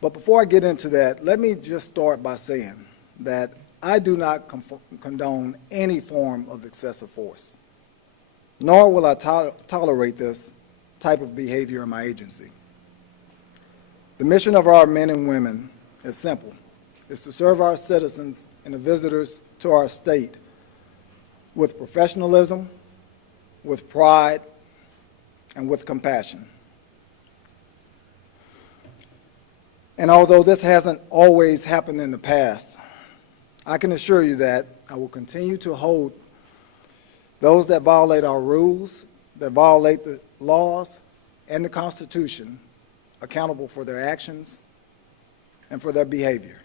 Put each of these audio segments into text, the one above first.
But before I get into that, let me just start by saying that I do not condone any form of excessive force, nor will I tolerate this type of behavior in my agency. The mission of our men and women is simple. It's to serve our citizens and the visitors to our state with professionalism, with pride, and with compassion. And although this hasn't always happened in the past, I can assure you that I will continue to hold those that violate our rules, that violate the laws and the Constitution, accountable for their actions and for their behavior.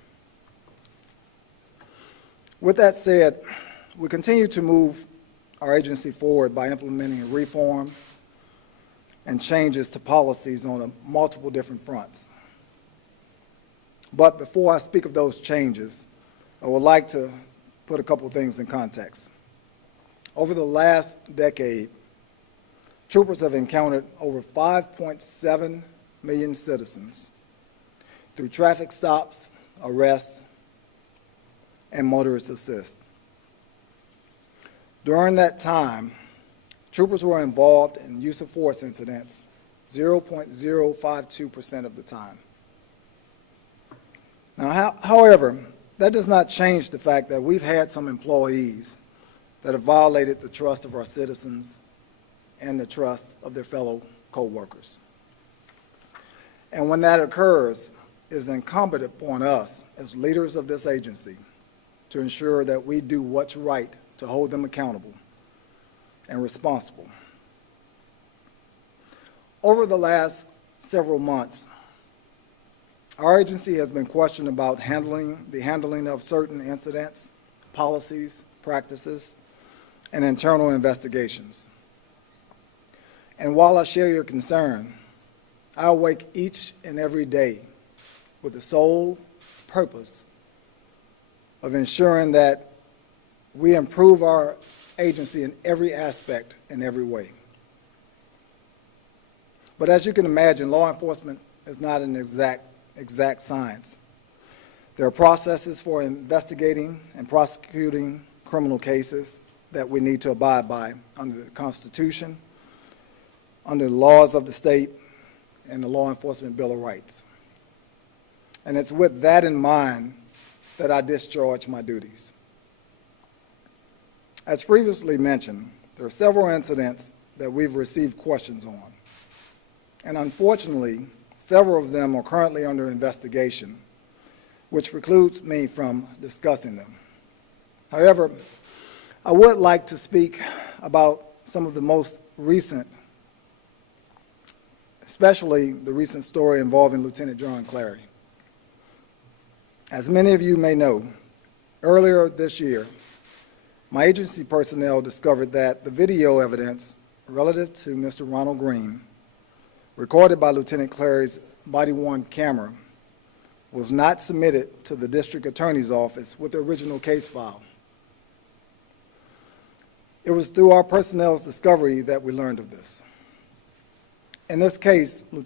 With that said, we continue to move our agency forward by implementing reform and changes to policies on multiple different fronts. But before I speak of those changes, I would like to put a couple things in context. Over the last decade, troopers have encountered over 5.7 million citizens through traffic stops, arrests, and motorist assist. During that time, troopers were involved in use of force incidents 0.052% of the time. Now, however, that does not change the fact that we've had some employees that have violated the trust of our citizens and the trust of their fellow co-workers. And when that occurs, it is incumbent upon us as leaders of this agency to ensure that we do what's right to hold them accountable and responsible. Over the last several months, our agency has been questioned about the handling of certain incidents, policies, practices, and internal investigations. And while I share your concern, I awake each and every day with the sole purpose of ensuring that we improve our agency in every aspect, in every way. But as you can imagine, law enforcement is not an exact science. There are processes for investigating and prosecuting criminal cases that we need to abide by under the Constitution, under the laws of the state, and the Law Enforcement Bill of Rights. And it's with that in mind that I discharge my duties. As previously mentioned, there are several incidents that we've received questions on. And unfortunately, several of them are currently under investigation, which precludes me from discussing them. However, I would like to speak about some of the most recent, especially the recent story involving Lieutenant General Clary. As many of you may know, earlier this year, my agency personnel discovered that the video evidence relative to Mr. Ronald Green, recorded by Lieutenant Clary's body-worn camera, was not submitted to the district attorney's office with the original case file. It was through our personnel's discovery that we learned of this. In this case, in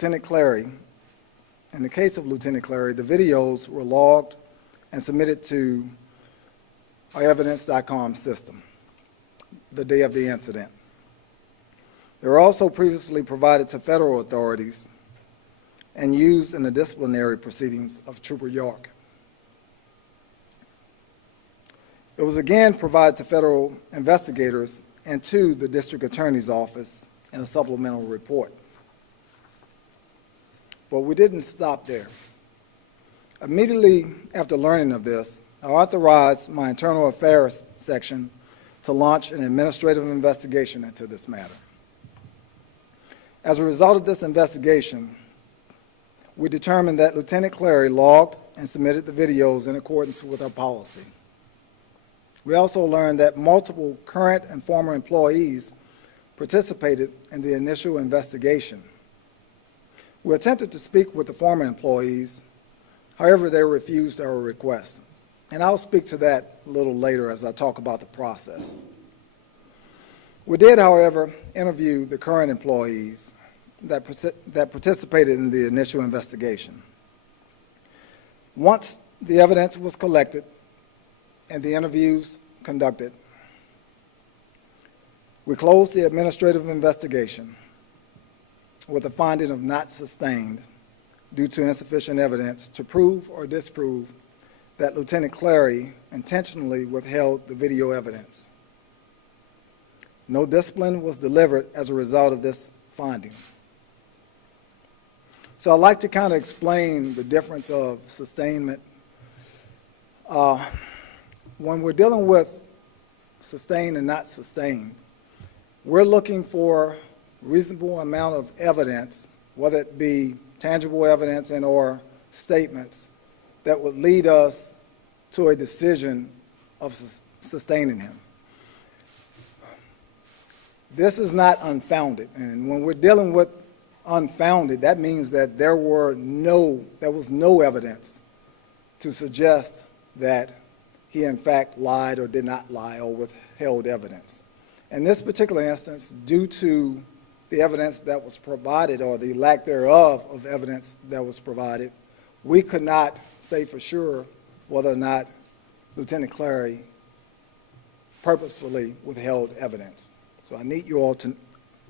the case of Lieutenant Clary, the videos were logged and submitted to our evidence.com system the day of the incident. They were also previously provided to federal authorities and used in the disciplinary proceedings of Trooper York. It was again provided to federal investigators and to the district attorney's office in a supplemental report. But we didn't stop there. Immediately after learning of this, I authorized my internal affairs section to launch an administrative investigation into this matter. As a result of this investigation, we determined that Lieutenant Clary logged and submitted the videos in accordance with our policy. We also learned that multiple current and former employees participated in the initial investigation. We attempted to speak with the former employees, however, they refused our request. And I'll speak to that a little later as I talk about the process. We did, however, interview the current employees that participated in the initial investigation. Once the evidence was collected and the interviews conducted, we closed the administrative investigation with a finding of not sustained due to insufficient evidence to prove or disprove that Lieutenant Clary intentionally withheld the video evidence. No discipline was delivered as a result of this finding. So I'd like to kind of explain the difference of sustainment. When we're dealing with sustained and not sustained, we're looking for reasonable amount of evidence, whether it be tangible evidence and or statements, that would lead us to a decision of sustaining him. This is not unfounded, and when we're dealing with unfounded, that means that there was no evidence to suggest that he in fact lied or did not lie or withheld evidence. In this particular instance, due to the evidence that was provided or the lack thereof of evidence that was provided, we could not say for sure whether or not Lieutenant Clary purposefully withheld evidence. So I need you all to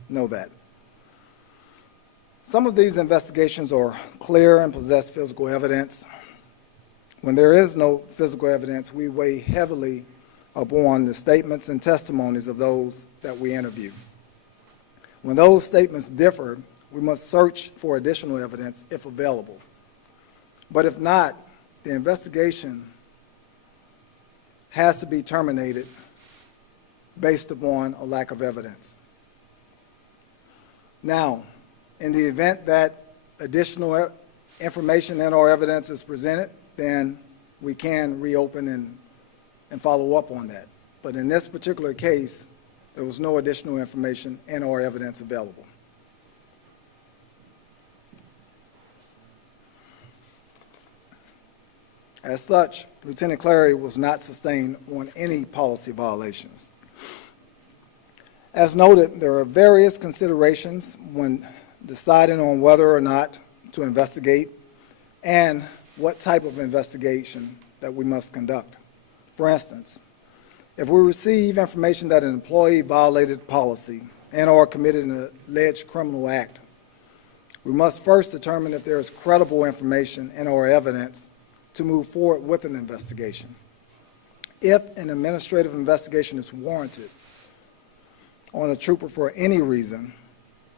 know that. Some of these investigations are clear and possess physical evidence. When there is no physical evidence, we weigh heavily upon the statements and testimonies of those that we interview. When those statements differ, we must search for additional evidence if available. But if not, the investigation has to be terminated based upon a lack of evidence. Now, in the event that additional information and or evidence is presented, then we can reopen and follow up on that. But in this particular case, there was no additional information and or evidence available. As such, Lieutenant Clary was not sustained on any policy violations. As noted, there are various considerations when deciding on whether or not to investigate and what type of investigation that we must conduct. For instance, if we receive information that an employee violated policy and or committed an alleged criminal act, we must first determine if there is credible information and or evidence to move forward with an investigation. If an administrative investigation is warranted on a trooper for any reason,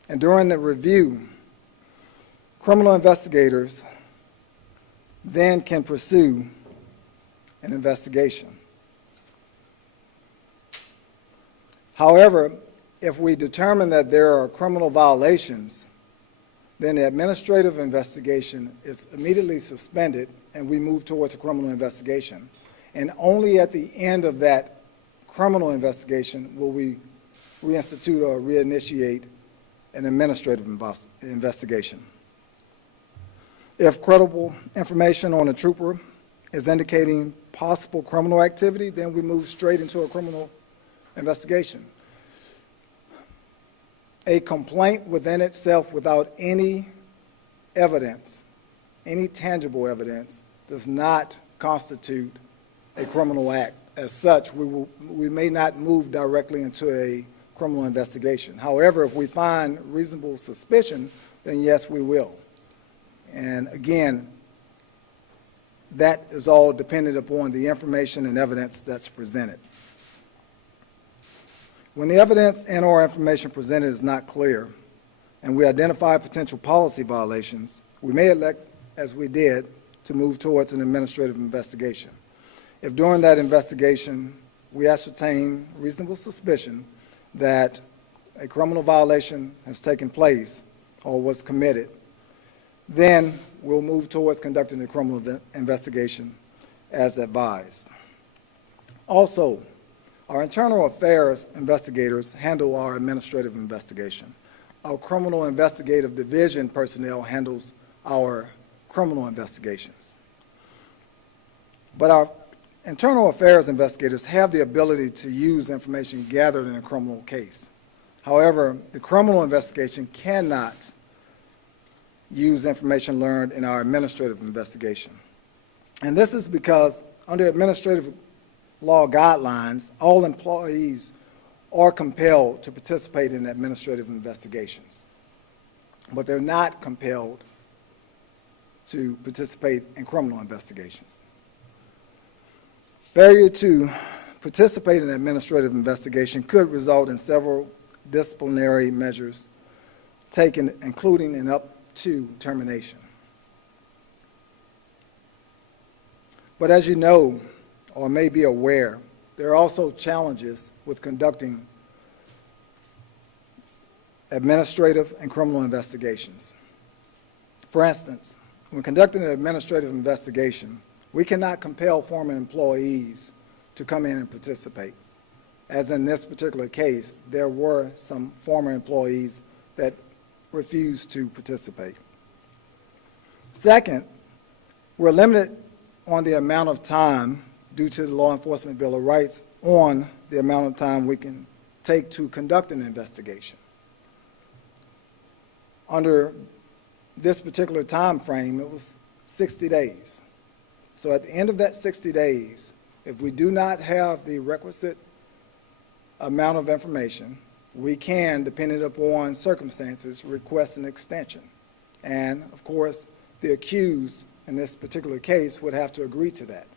and during the review, criminal investigators then can pursue an investigation. However, if we determine that there are criminal violations, then the administrative investigation is immediately suspended and we move towards a criminal investigation. And only at the end of that criminal investigation will we reinstitute or reinitiate an administrative investigation. If credible information on a trooper is indicating possible criminal activity, then we move straight into a criminal investigation. A complaint within itself without any evidence, any tangible evidence, does not constitute a criminal act. As such, we may not move directly into a criminal investigation. However, if we find reasonable suspicion, then yes, we will. And again, that is all dependent upon the information and evidence that's presented. When the evidence and or information presented is not clear, and we identify potential policy violations, we may elect, as we did, to move towards an administrative investigation. If during that investigation we ascertain reasonable suspicion that a criminal violation has taken place or was committed, then we'll move towards conducting a criminal investigation as advised. Also, our internal affairs investigators handle our administrative investigation. Our criminal investigative division personnel handles our criminal investigations. But our internal affairs investigators have the ability to use information gathered in a criminal case. However, the criminal investigation cannot use information learned in our administrative investigation. And this is because under administrative law guidelines, all employees are compelled to participate in administrative investigations, but they're not compelled to participate in criminal investigations. Failure to participate in an administrative investigation could result in several disciplinary measures taken, including and up to termination. But as you know, or may be aware, there are also challenges with conducting administrative and criminal investigations. For instance, when conducting an administrative investigation, we cannot compel former employees to come in and participate. As in this particular case, there were some former employees that refused to participate. Second, we're limited on the amount of time, due to the Law Enforcement Bill of Rights, on the amount of time we can take to conduct an investigation. Under this particular time frame, it was 60 days. So at the end of that 60 days, if we do not have the requisite amount of information, we can, depending upon circumstances, request an extension. And of course, the accused in this particular case would have to agree to that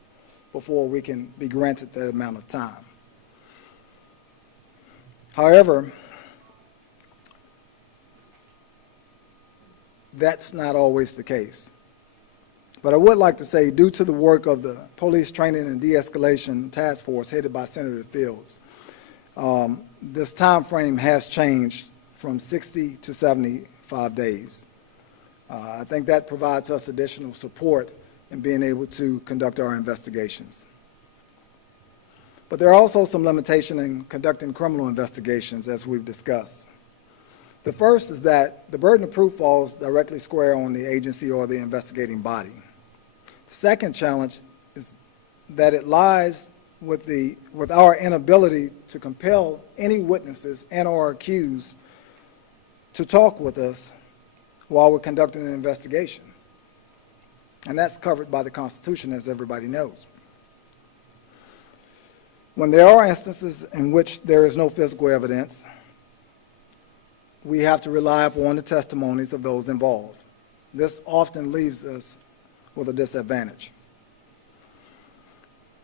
before we can be granted that amount of time. However, that's not always the case. But I would like to say, due to the work of the Police Training and De-Escalation Task Force headed by Senator Fields, this time frame has changed from 60 to 75 days. I think that provides us additional support in being able to conduct our investigations. But there are also some limitations in conducting criminal investigations, as we've discussed. The first is that the burden of proof falls directly square on the agency or the investigating body. The second challenge is that it lies with our inability to compel any witnesses and or accused to talk with us while we're conducting an investigation. And that's covered by the Constitution, as everybody knows. When there are instances in which there is no physical evidence, we have to rely upon the testimonies of those involved. This often leaves us with a disadvantage.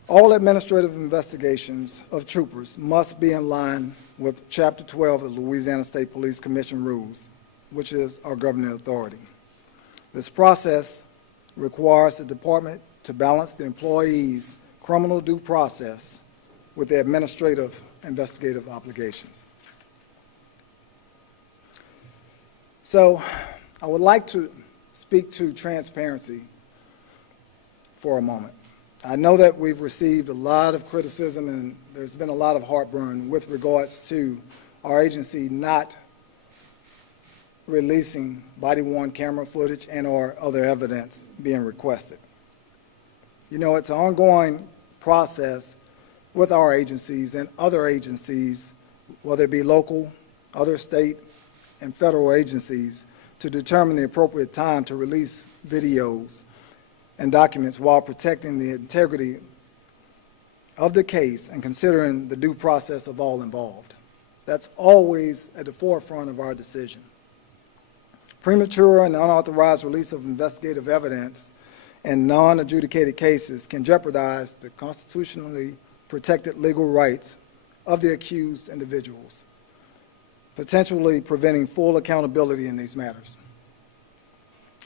All administrative investigations of troopers must be in line with Chapter 12 of the Louisiana State Police Commission rules, which is our governing authority. This process requires the department to balance the employee's criminal due process with the administrative investigative obligations. So I would like to speak to transparency for a moment. I know that we've received a lot of criticism and there's been a lot of heartburn with regards to our agency not releasing body-worn camera footage and or other evidence being requested. You know, it's an ongoing process with our agencies and other agencies, whether it be local, other state, and federal agencies, to determine the appropriate time to release videos and documents while protecting the integrity of the case and considering the due process of all involved. That's always at the forefront of our decision. Premature and unauthorized release of investigative evidence in non-adjudicated cases can jeopardize the constitutionally protected legal rights of the accused individuals, potentially preventing full accountability in these matters.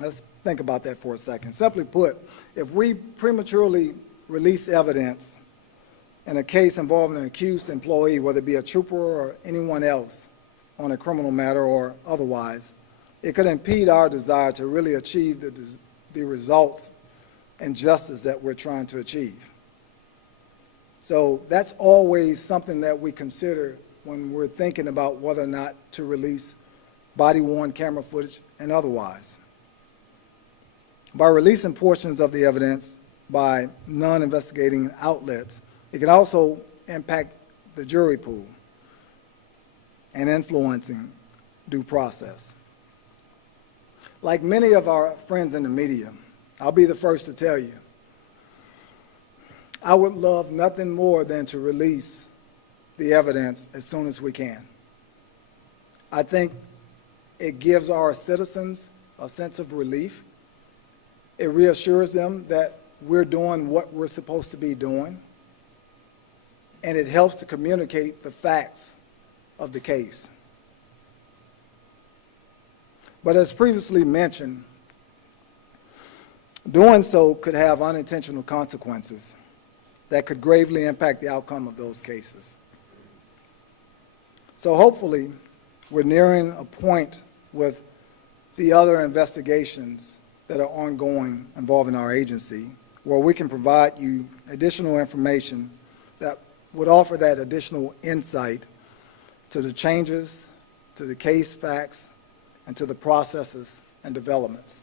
Let's think about that for a second. Simply put, if we prematurely release evidence in a case involving an accused employee, whether it be a trooper or anyone else on a criminal matter or otherwise, it could impede our desire to really achieve the results and justice that we're trying to achieve. So that's always something that we consider when we're thinking about whether or not to release body-worn camera footage and otherwise. By releasing portions of the evidence by non-investigating outlets, it can also impact the jury pool and influencing due process. Like many of our friends in the media, I'll be the first to tell you, I would love nothing more than to release the evidence as soon as we can. I think it gives our citizens a sense of relief. It reassures them that we're doing what we're supposed to be doing, and it helps to communicate the facts of the case. But as previously mentioned, doing so could have unintentional consequences that could gravely impact the outcome of those cases. So hopefully, we're nearing a point with the other investigations that are ongoing involving our agency, where we can provide you additional information that would offer that additional insight to the changes, to the case facts, and to the processes and developments.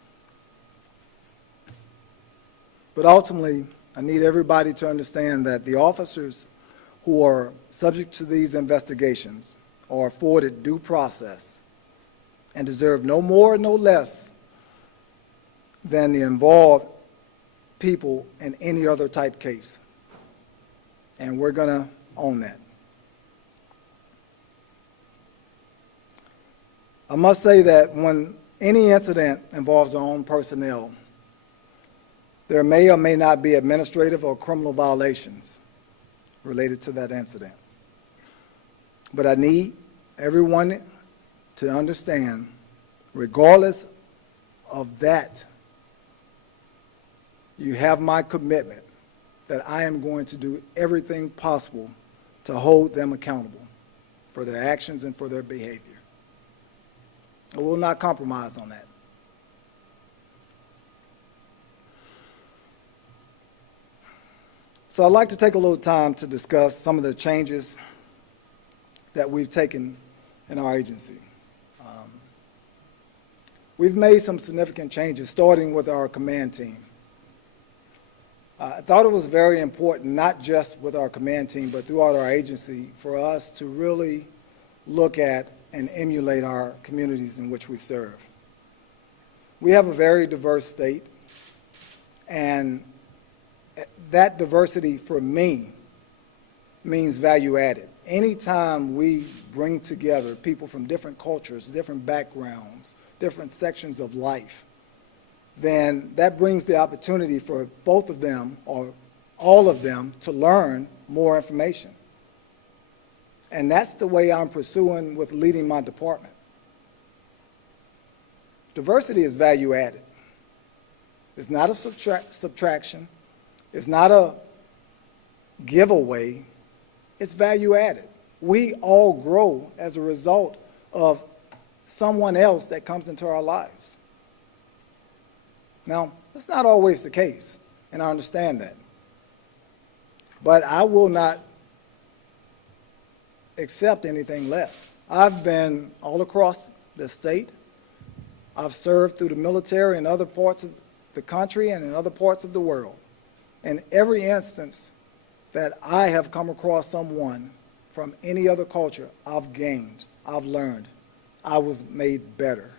But ultimately, I need everybody to understand that the officers who are subject to these investigations are afforded due process and deserve no more, no less than the involved people in any other type case. And we're going to own that. I must say that when any incident involves our own personnel, there may or may not be administrative or criminal violations related to that incident. But I need everyone to understand, regardless of that, you have my commitment that I am going to do everything possible to hold them accountable for their actions and for their behavior. I will not compromise on that. So I'd like to take a little time to discuss some of the changes that we've taken in our agency. We've made some significant changes, starting with our command team. I thought it was very important, not just with our command team, but throughout our agency, for us to really look at and emulate our communities in which we serve. We have a very diverse state, and that diversity for me means value added. Anytime we bring together people from different cultures, different backgrounds, different sections of life, then that brings the opportunity for both of them or all of them to learn more information. And that's the way I'm pursuing with leading my department. Diversity is value added. It's not a subtraction. It's not a giveaway. It's value added. We all grow as a result of someone else that comes into our lives. Now, that's not always the case, and I understand that. But I will not accept anything less. I've been all across the state. I've served through the military in other parts of the country and in other parts of the world. In every instance that I have come across someone from any other culture, I've gained, I've learned, I was made better.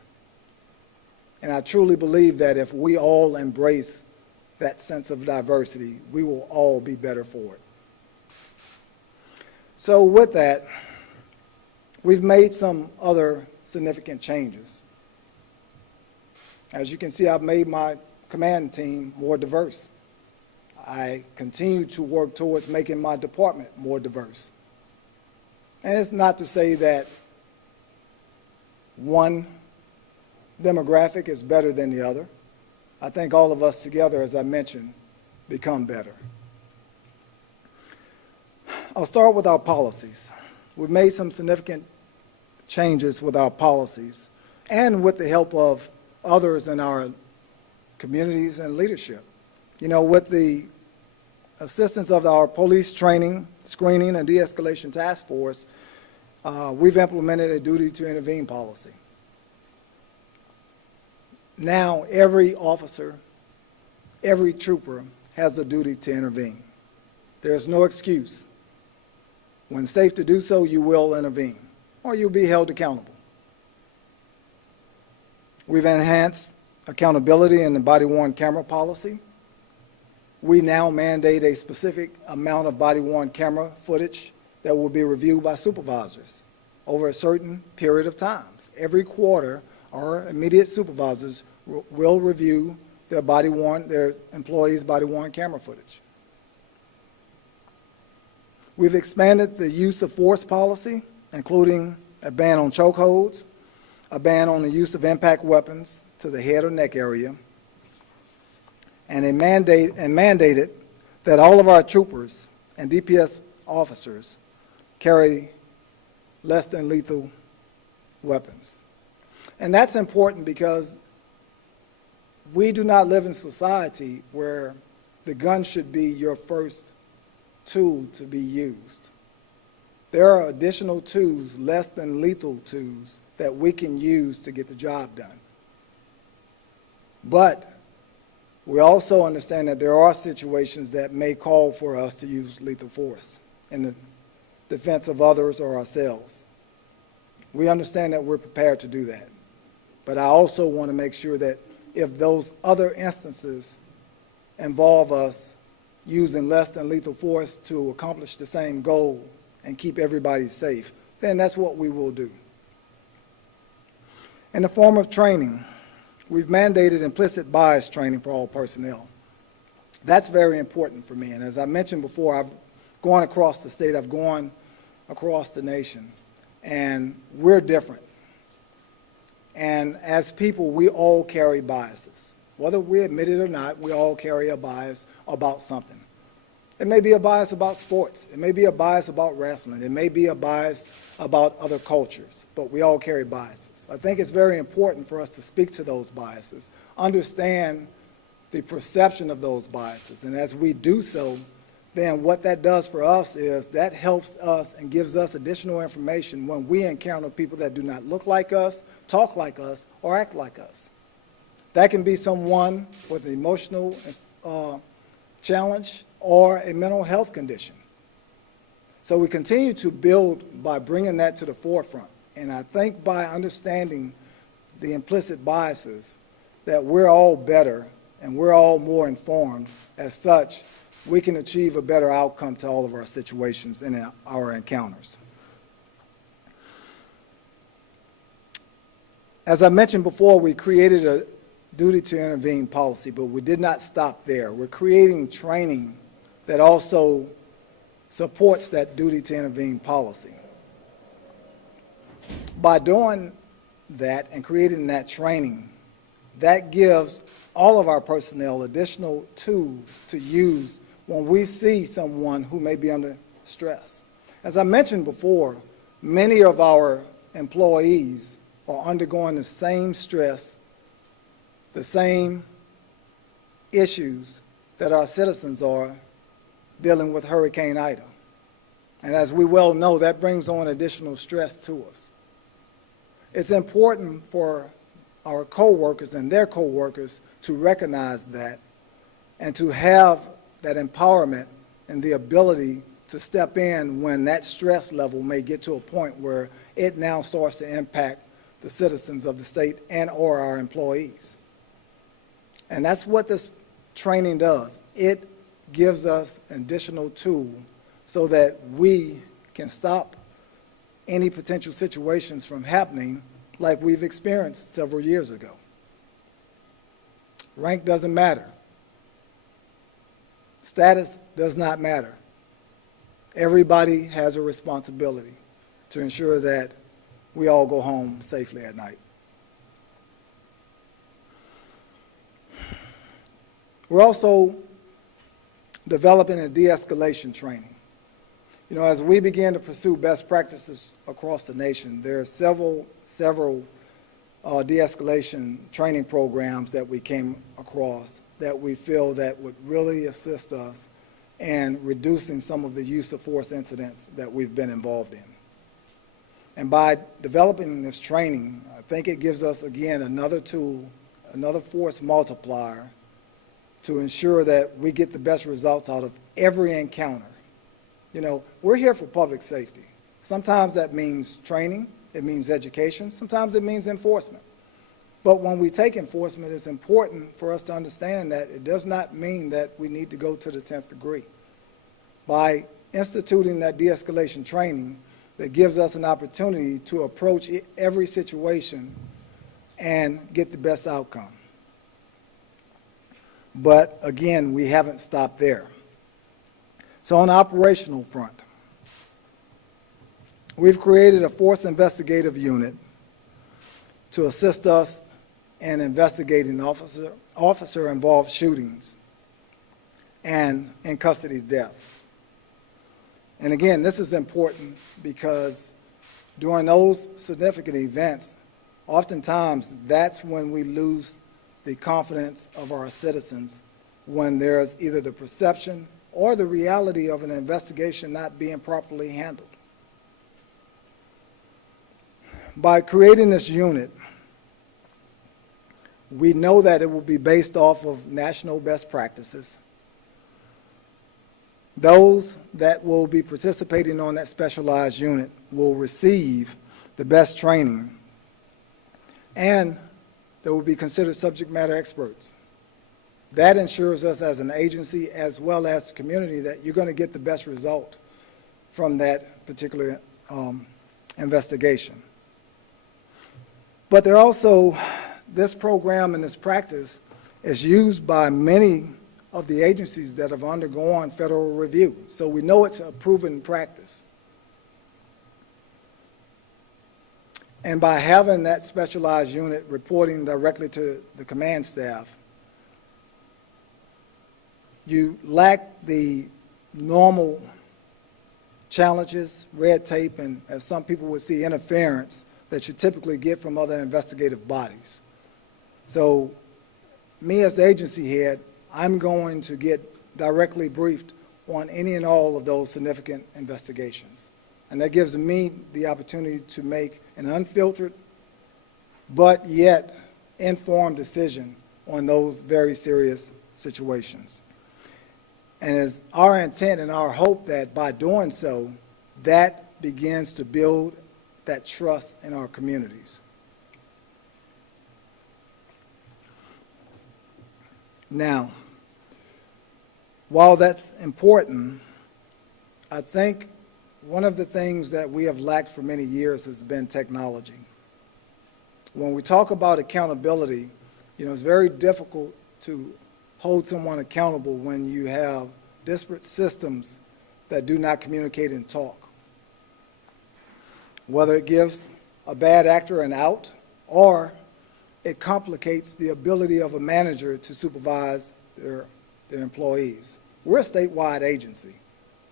And I truly believe that if we all embrace that sense of diversity, we will all be better for it. So with that, we've made some other significant changes. As you can see, I've made my command team more diverse. I continue to work towards making my department more diverse. And it's not to say that one demographic is better than the other. I think all of us together, as I mentioned, become better. I'll start with our policies. We've made some significant changes with our policies and with the help of others in our communities and leadership. You know, with the assistance of our police training, screening, and de-escalation task force, we've implemented a duty to intervene policy. Now, every officer, every trooper has the duty to intervene. There's no excuse. When safe to do so, you will intervene, or you'll be held accountable. We've enhanced accountability in the body-worn camera policy. we now mandate a specific amount of body-worn camera footage that will be reviewed by supervisors over a certain period of time. Every quarter, our immediate supervisors will review their employees' body-worn camera footage. We've expanded the use of force policy, including a ban on chokeholds, a ban on the use of impact weapons to the head or neck area, and mandated that all of our troopers and DPS officers carry less than lethal weapons. And that's important because we do not live in a society where the gun should be your first tool to be used. There are additional tools, less than lethal tools, that we can use to get the job done. But we also understand that there are situations that may call for us to use lethal force in the defense of others or ourselves. We understand that we're prepared to do that. But I also want to make sure that if those other instances involve us using less than lethal force to accomplish the same goal and keep everybody safe, then that's what we will do. In the form of training, we've mandated implicit bias training for all personnel. That's very important for me. And as I mentioned before, I've gone across the state, I've gone across the nation, and we're different. And as people, we all carry biases. Whether we admit it or not, we all carry a bias about something. It may be a bias about sports. It may be a bias about wrestling. It may be a bias about other cultures, but we all carry biases. I think it's very important for us to speak to those biases, understand the perception of those biases, and as we do so, then what that does for us is that helps us and gives us additional information when we encounter people that do not look like us, talk like us, or act like us. That can be someone with an emotional challenge or a mental health condition. So we continue to build by bringing that to the forefront. And I think by understanding the implicit biases that we're all better and we're all more informed. As such, we can achieve a better outcome to all of our situations and our encounters. As I mentioned before, we created a duty to intervene policy, but we did not stop there. We're creating training that also supports that duty to intervene policy. By doing that and creating that training, that gives all of our personnel additional tools to use when we see someone who may be under stress. As I mentioned before, many of our employees are undergoing the same stress, the same issues that our citizens are dealing with Hurricane Ida. And as we well know, that brings on additional stress to us. It's important for our co-workers and their co-workers to recognize that and to have that empowerment and the ability to step in when that stress level may get to a point where it now starts to impact the citizens of the state and or our employees. And that's what this training does. It gives us an additional tool so that we can stop any potential situations from happening like we've experienced several years ago. Rank doesn't matter. Status does not matter. Everybody has a responsibility to ensure that we all go home safely at night. We're also developing a de-escalation training. You know, as we begin to pursue best practices across the nation, there are several de-escalation training programs that we came across that we feel that would really assist us in reducing some of the use of force incidents that we've been involved in. And by developing this training, I think it gives us, again, another tool, another force multiplier to ensure that we get the best results out of every encounter. You know, we're here for public safety. Sometimes that means training, it means education, sometimes it means enforcement. But when we take enforcement, it's important for us to understand that it does not mean that we need to go to the 10th degree. By instituting that de-escalation training, that gives us an opportunity to approach every situation and get the best outcome. But again, we haven't stopped there. So on the operational front, we've created a force investigative unit to assist us in investigating officer-involved shootings and in custody deaths. And again, this is important because during those significant events, oftentimes that's when we lose the confidence of our citizens, when there's either the perception or the reality of an investigation not being properly handled. By creating this unit, we know that it will be based off of national best practices. Those that will be participating on that specialized unit will receive the best training, and they will be considered subject matter experts. That ensures us as an agency as well as the community that you're going to get the best result from that particular investigation. But there also, this program and this practice is used by many of the agencies that have undergone federal review. So we know it's a proven practice. And by having that specialized unit reporting directly to the command staff, you lack the normal challenges, red tape, and as some people would see, interference that you typically get from other investigative bodies. So me as the agency head, I'm going to get directly briefed on any and all of those significant investigations. And that gives me the opportunity to make an unfiltered but yet informed decision on those very serious situations. And it's our intent and our hope that by doing so, that begins to build that trust in our communities. Now, while that's important, I think one of the things that we have lacked for many years has been technology. When we talk about accountability, it's very difficult to hold someone accountable when you have disparate systems that do not communicate and talk. Whether it gives a bad actor an out or it complicates the ability of a manager to supervise their employees. We're a statewide agency.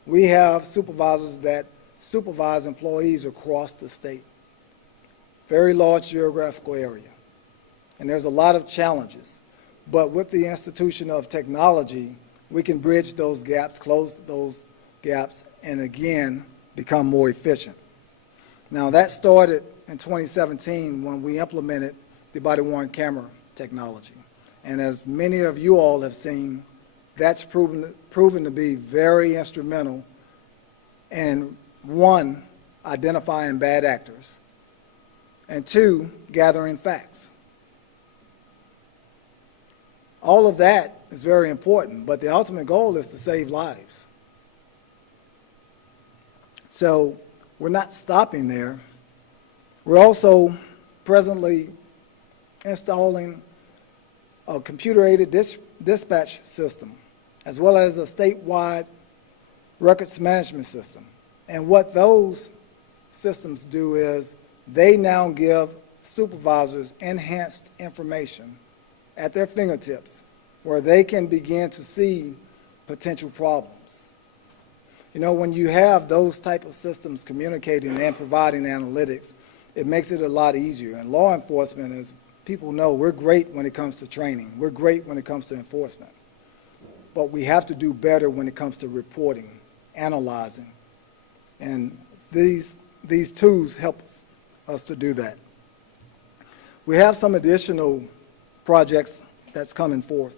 We have supervisors that supervise employees across the state. Very large geographical area. And there's a lot of challenges. But with the institution of technology, we can bridge those gaps, close those gaps, and again, become more efficient. Now that started in 2017 when we implemented the body-worn camera technology. And as many of you all have seen, that's proven to be very instrumental in, one, identifying bad actors, and two, gathering facts. All of that is very important, but the ultimate goal is to save lives. So we're not stopping there. We're also presently installing a computer-aided dispatch system, as well as a statewide records management system. And what those systems do is they now give supervisors enhanced information at their fingertips where they can begin to see potential problems. When you have those type of systems communicating and providing analytics, it makes it a lot easier. And law enforcement, as people know, we're great when it comes to training. We're great when it comes to enforcement. But we have to do better when it comes to reporting, analyzing. And these tools help us to do that. We have some additional projects that's coming forth.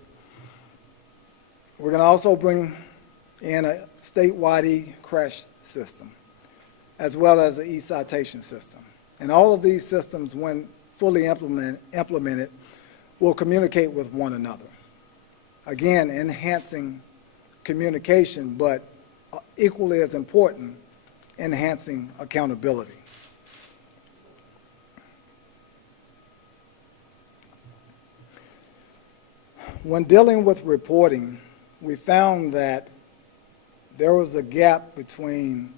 We're going to also bring in a statewide e-crash system, as well as an e-citation system. And all of these systems, when fully implemented, will communicate with one another. Again, enhancing communication, but equally as important, enhancing accountability. When dealing with reporting, we found that there was a gap between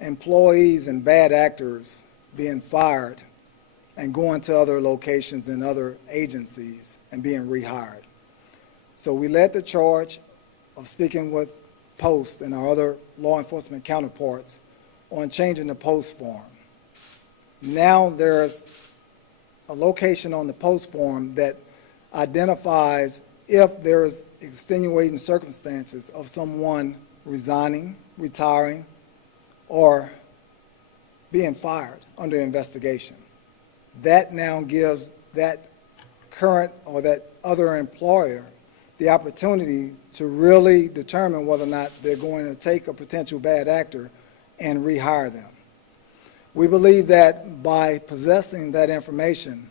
employees and bad actors being fired and going to other locations and other agencies and being rehired. So we led the charge of speaking with Post and our other law enforcement counterparts on changing the Post form. Now there's a location on the Post form that identifies if there's extenuating circumstances of someone resigning, retiring, or being fired under investigation. That now gives that current or that other employer the opportunity to really determine whether or not they're going to take a potential bad actor and rehire them. We believe that by possessing that information,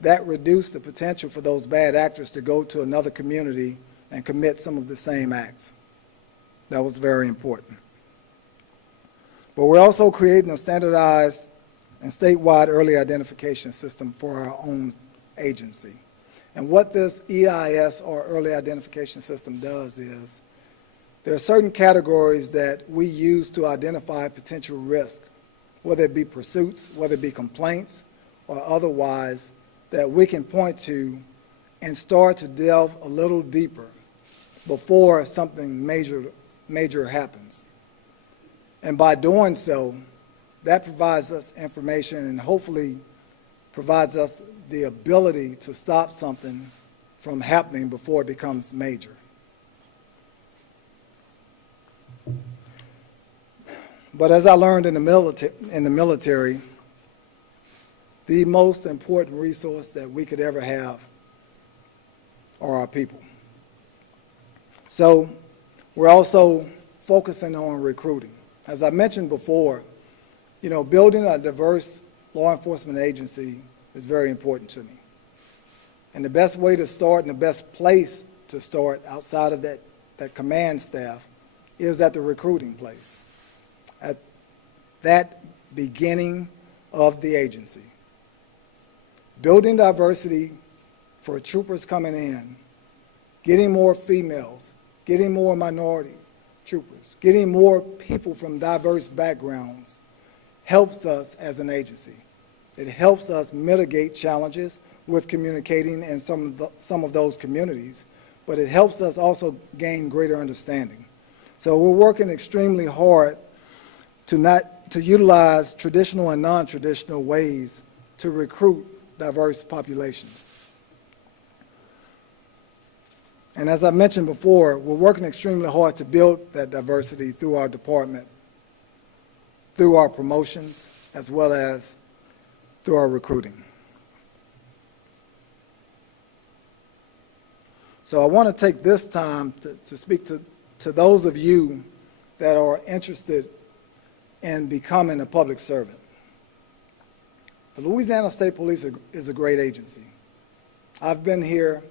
that reduced the potential for those bad actors to go to another community and commit some of the same acts. That was very important. But we're also creating a standardized and statewide early identification system for our own agency. And what this EIS, or early identification system, does is there are certain categories that we use to identify potential risk, whether it be pursuits, whether it be complaints, or otherwise, that we can point to and start to delve a little deeper before something major happens. And by doing so, that provides us information and hopefully provides us the ability to stop something from happening before it becomes major. But as I learned in the military, the most important resource that we could ever have are our people. So we're also focusing on recruiting. As I mentioned before, building a diverse law enforcement agency is very important to me. And the best way to start and the best place to start outside of that command staff is at the recruiting place, at that beginning of the agency. Building diversity for troopers coming in, getting more females, getting more minority troopers, getting more people from diverse backgrounds helps us as an agency. It helps us mitigate challenges with communicating in some of those communities, but it helps us also gain greater understanding. So we're working extremely hard to utilize traditional and non-traditional ways to recruit diverse populations. And as I mentioned before, we're working extremely hard to build that diversity through our department, through our promotions, as well as through our recruiting. So I want to take this time to speak to those of you that are interested in becoming a public servant. The Louisiana State Police is a great agency. I've been here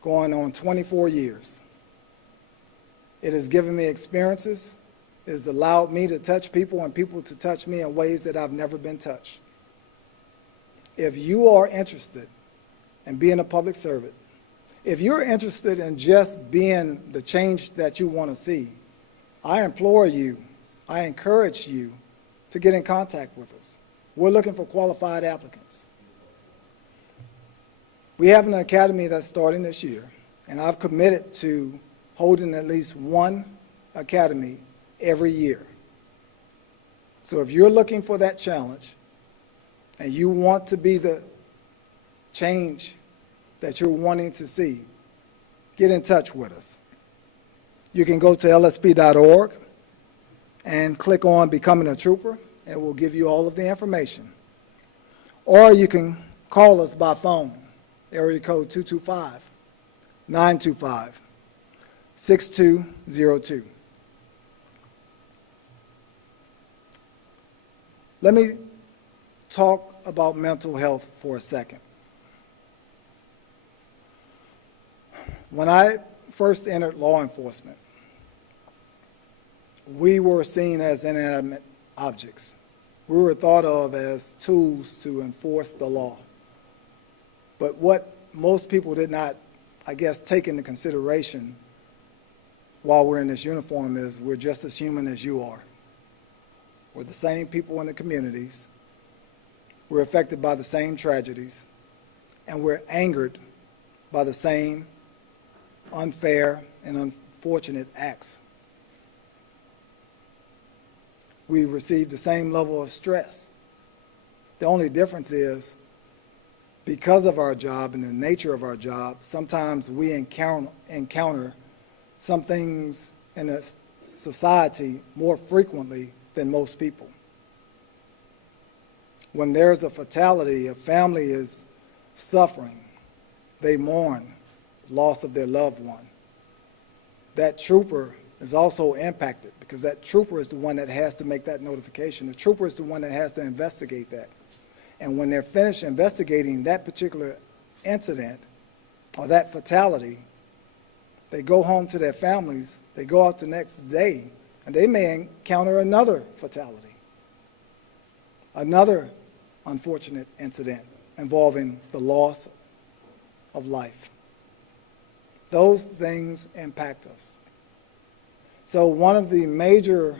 going on 24 years. It has given me experiences. It has allowed me to touch people and people to touch me in ways that I've never been touched. If you are interested in being a public servant, if you're interested in just being the change that you want to see, I implore you, I encourage you to get in contact with us. We're looking for qualified applicants. We have an academy that's starting this year, and I've committed to holding at least one academy every year. So if you're looking for that challenge and you want to be the change that you're wanting to see, get in touch with us. You can go to lsp.org and click on Becoming a Trooper, and we'll give you all of the information. Or you can call us by phone, area code 225-925-6202. Let me talk about mental health for a second. When I first entered law enforcement, we were seen as inanimate objects. We were thought of as tools to enforce the law. But what most people did not, I guess, take into consideration while we're in this uniform is we're just as human as you are. We're the same people in the communities. We're affected by the same tragedies, and we're angered by the same unfair and unfortunate acts. We receive the same level of stress. The only difference is, because of our job and the nature of our job, sometimes we encounter some things in a society more frequently than most people. When there's a fatality, a family is suffering, they mourn loss of their loved one. That trooper is also impacted because that trooper is the one that has to make that notification. The trooper is the one that has to investigate that. And when they're finished investigating that particular incident or that fatality, they go home to their families, they go out the next day, and they may encounter another fatality, another unfortunate incident involving the loss of life. Those things impact us. So one of the major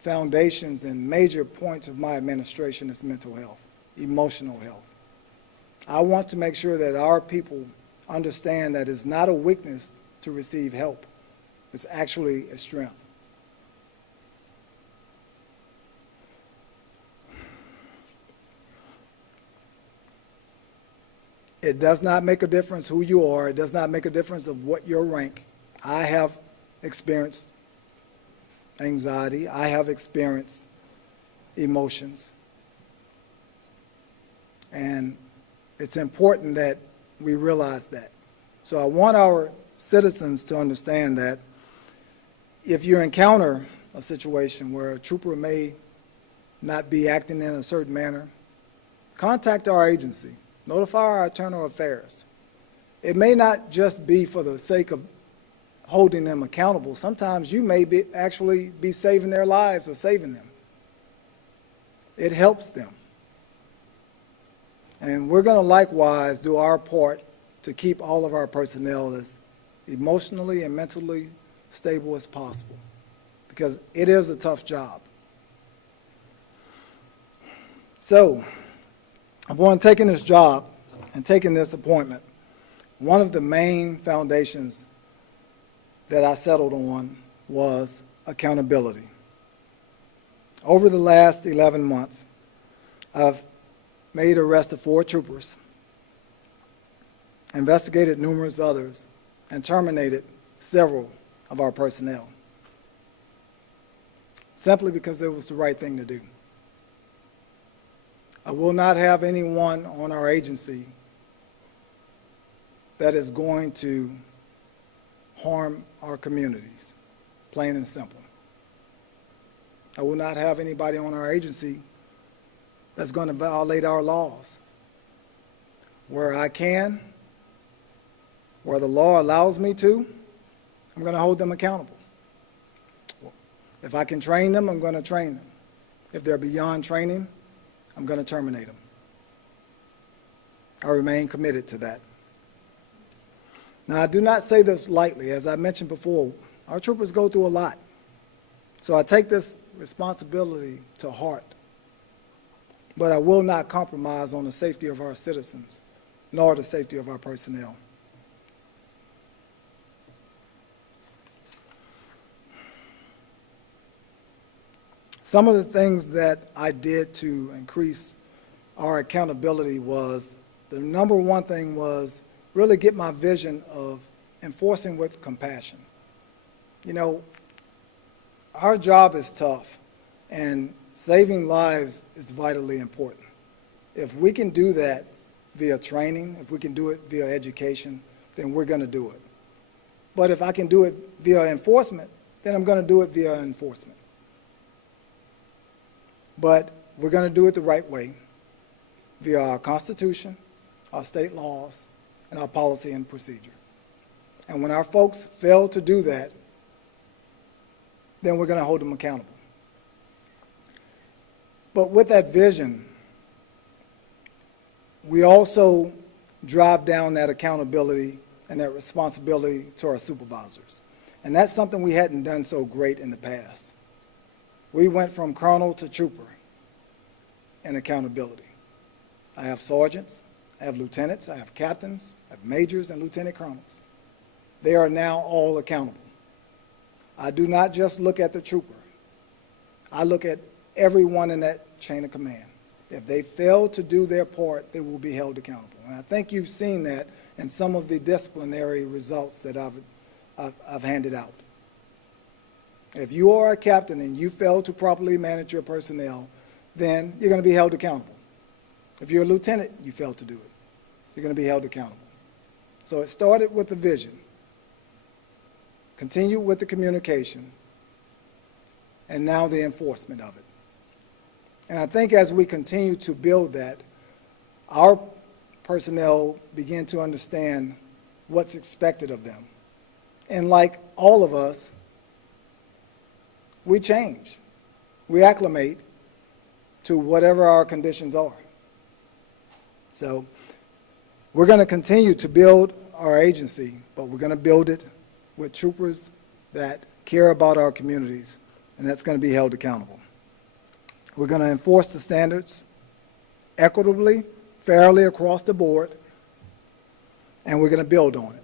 foundations and major points of my administration is mental health, emotional health. I want to make sure that our people understand that it's not a weakness to receive help. It's actually a strength. It does not make a difference who you are. It does not make a difference of what your rank. I have experienced anxiety. I have experienced emotions. And it's important that we realize that. So I want our citizens to understand that if you encounter a situation where a trooper may not be acting in a certain manner, contact our agency. Notify our internal affairs. It may not just be for the sake of holding them accountable. Sometimes you may actually be saving their lives or saving them. It helps them. And we're going to likewise do our part to keep all of our personnel as emotionally and mentally stable as possible, because it is a tough job. So, upon taking this job and taking this appointment, one of the main foundations that I settled on was accountability. Over the last 11 months, I've made arrest of 4 troopers, investigated numerous others, and terminated several of our personnel, simply because it was the right thing to do. I will not have anyone on our agency that is going to harm our communities, plain and simple. I will not have anybody on our agency that's going to violate our laws. Where I can, where the law allows me to, I'm going to hold them accountable. If I can train them, I'm going to train them. If they're beyond training, I'm going to terminate them. I remain committed to that. Now, I do not say this lightly. As I mentioned before, our troopers go through a lot. So I take this responsibility to heart. But I will not compromise on the safety of our citizens, nor the safety of our personnel. Some of the things that I did to increase our accountability was, the number one thing was really get my vision of enforcing with compassion. You know, our job is tough, and saving lives is vitally important. If we can do that via training, if we can do it via education, then we're going to do it. But if I can do it via enforcement, then I'm going to do it via enforcement. But we're going to do it the right way. via our Constitution, our state laws, and our policy and procedure. And when our folks fail to do that, then we're going to hold them accountable. But with that vision, we also drive down that accountability and that responsibility to our supervisors. And that's something we hadn't done so great in the past. We went from colonel to trooper in accountability. I have sergeants, I have lieutenants, I have captains, I have majors and lieutenant colonels. They are now all accountable. I do not just look at the trooper. I look at everyone in that chain of command. If they fail to do their part, they will be held accountable. And I think you've seen that in some of the disciplinary results that I've handed out. If you are a captain and you fail to properly manage your personnel, then you're going to be held accountable. If you're a lieutenant, you fail to do it, you're going to be held accountable. So it started with the vision, continued with the communication, and now the enforcement of it. And I think as we continue to build that, our personnel begin to understand what's expected of them. And like all of us, we change. We acclimate to whatever our conditions are. So we're going to continue to build our agency, but we're going to build it with troopers that care about our communities, and that's going to be held accountable. We're going to enforce the standards equitably, fairly across the board, and we're going to build on it.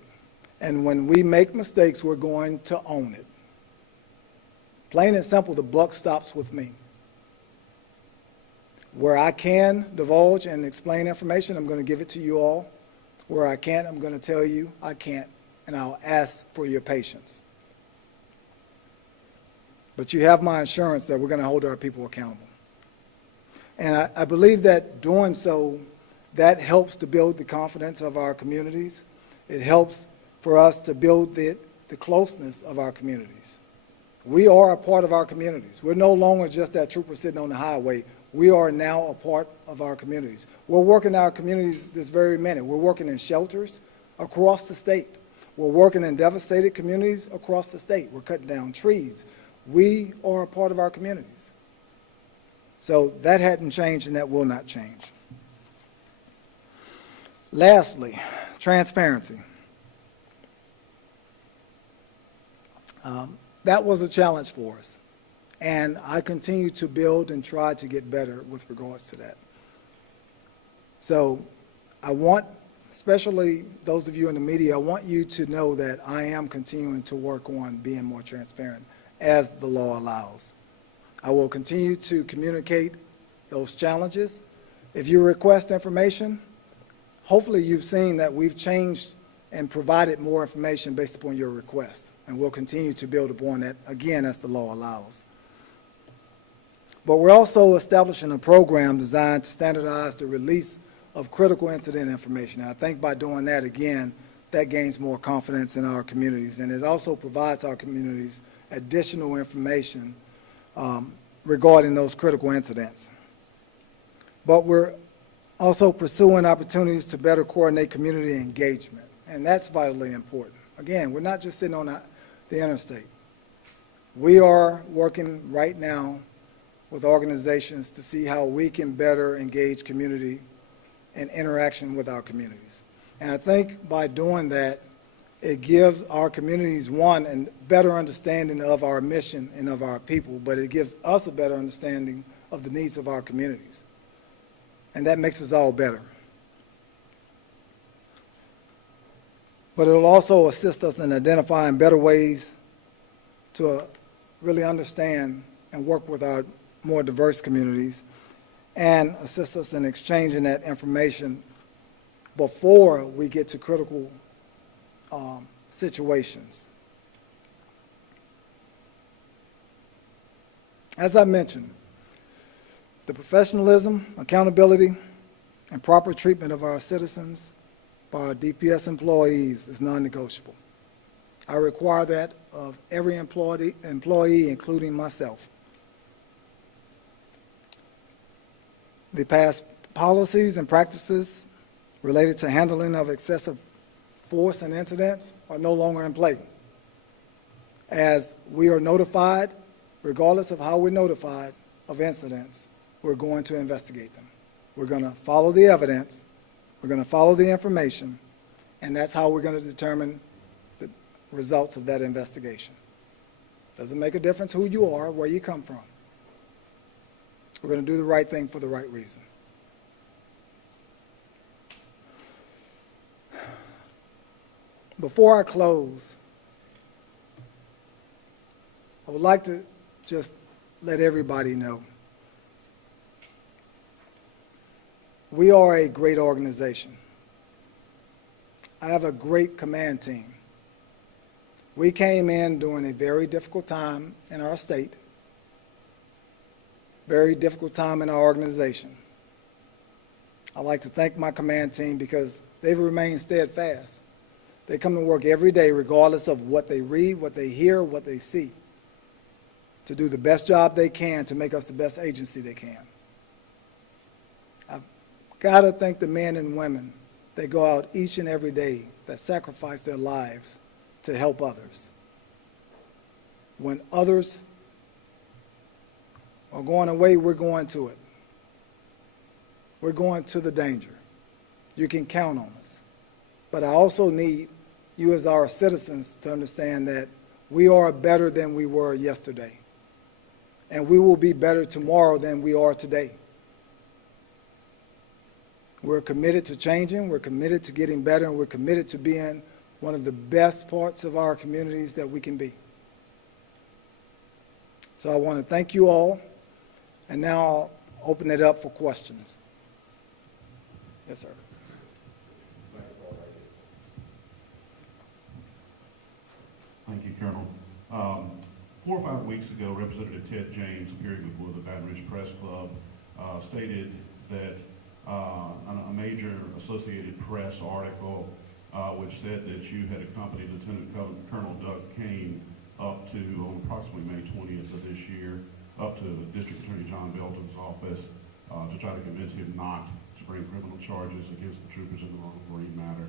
And when we make mistakes, we're going to own it. Plain and simple, the buck stops with me. Where I can divulge and explain information, I'm going to give it to you all. Where I can't, I'm going to tell you I can't, and I'll ask for your patience. But you have my assurance that we're going to hold our people accountable. And I believe that doing so, that helps to build the confidence of our communities. It helps for us to build the closeness of our communities. We are a part of our communities. We're no longer just that trooper sitting on the highway. We are now a part of our communities. We're working in our communities this very minute. We're working in shelters across the state. We're working in devastated communities across the state. We're cutting down trees. We are a part of our communities. So that hadn't changed, and that will not change. Lastly, transparency. That was a challenge for us, and I continue to build and try to get better with regards to that. So I want, especially those of you in the media, I want you to know that I am continuing to work on being more transparent as the law allows. I will continue to communicate those challenges. If you request information, hopefully you've seen that we've changed and provided more information based upon your request, and we'll continue to build upon that, again, as the law allows. But we're also establishing a program designed to standardize the release of critical incident information. And I think by doing that, again, that gains more confidence in our communities, and it also provides our communities additional information regarding those critical incidents. But we're also pursuing opportunities to better coordinate community engagement, and that's vitally important. Again, we're not just sitting on the interstate. We are working right now with organizations to see how we can better engage community and interaction with our communities. And I think by doing that, it gives our communities, one, a better understanding of our mission and of our people, but it gives us a better understanding of the needs of our communities. And that makes us all better. But it will also assist us in identifying better ways to really understand and work with our more diverse communities, and assist us in exchanging that information before we get to critical situations. As I mentioned, the professionalism, accountability, and proper treatment of our citizens by our DPS employees is non-negotiable. I require that of every employee, including myself. The past policies and practices related to handling of excessive force and incidents are no longer in play. As we are notified, regardless of how we're notified of incidents, we're going to investigate them. We're going to follow the evidence, we're going to follow the information, and that's how we're going to determine the results of that investigation. Doesn't make a difference who you are, where you come from. We're going to do the right thing for the right reason. Before I close, I would like to just let everybody know we are a great organization. I have a great command team. We came in during a very difficult time in our state, very difficult time in our organization. I'd like to thank my command team because they've remained steadfast. They come to work every day regardless of what they read, what they hear, what they see, to do the best job they can to make us the best agency they can. I've got to thank the men and women that go out each and every day, that sacrifice their lives to help others. When others are going away, we're going to it. We're going to the danger. You can count on us. But I also need you as our citizens to understand that we are better than we were yesterday. And we will be better tomorrow than we are today. We're committed to changing, we're committed to getting better, and we're committed to being one of the best parts of our communities that we can be. So I want to thank you all, and now I'll open it up for questions. Yes, sir. Thank you, Colonel. 4 or 5 weeks ago, Representative Ted James, appearing before the Baton Rouge Press Club, stated that a major Associated Press article which said that you had accompanied Lieutenant Colonel Doug Kane up to, on approximately May 20th of this year, up to District Attorney John Belton's office to try to convince him not to bring criminal charges against the troopers in the Ronald Reed matter.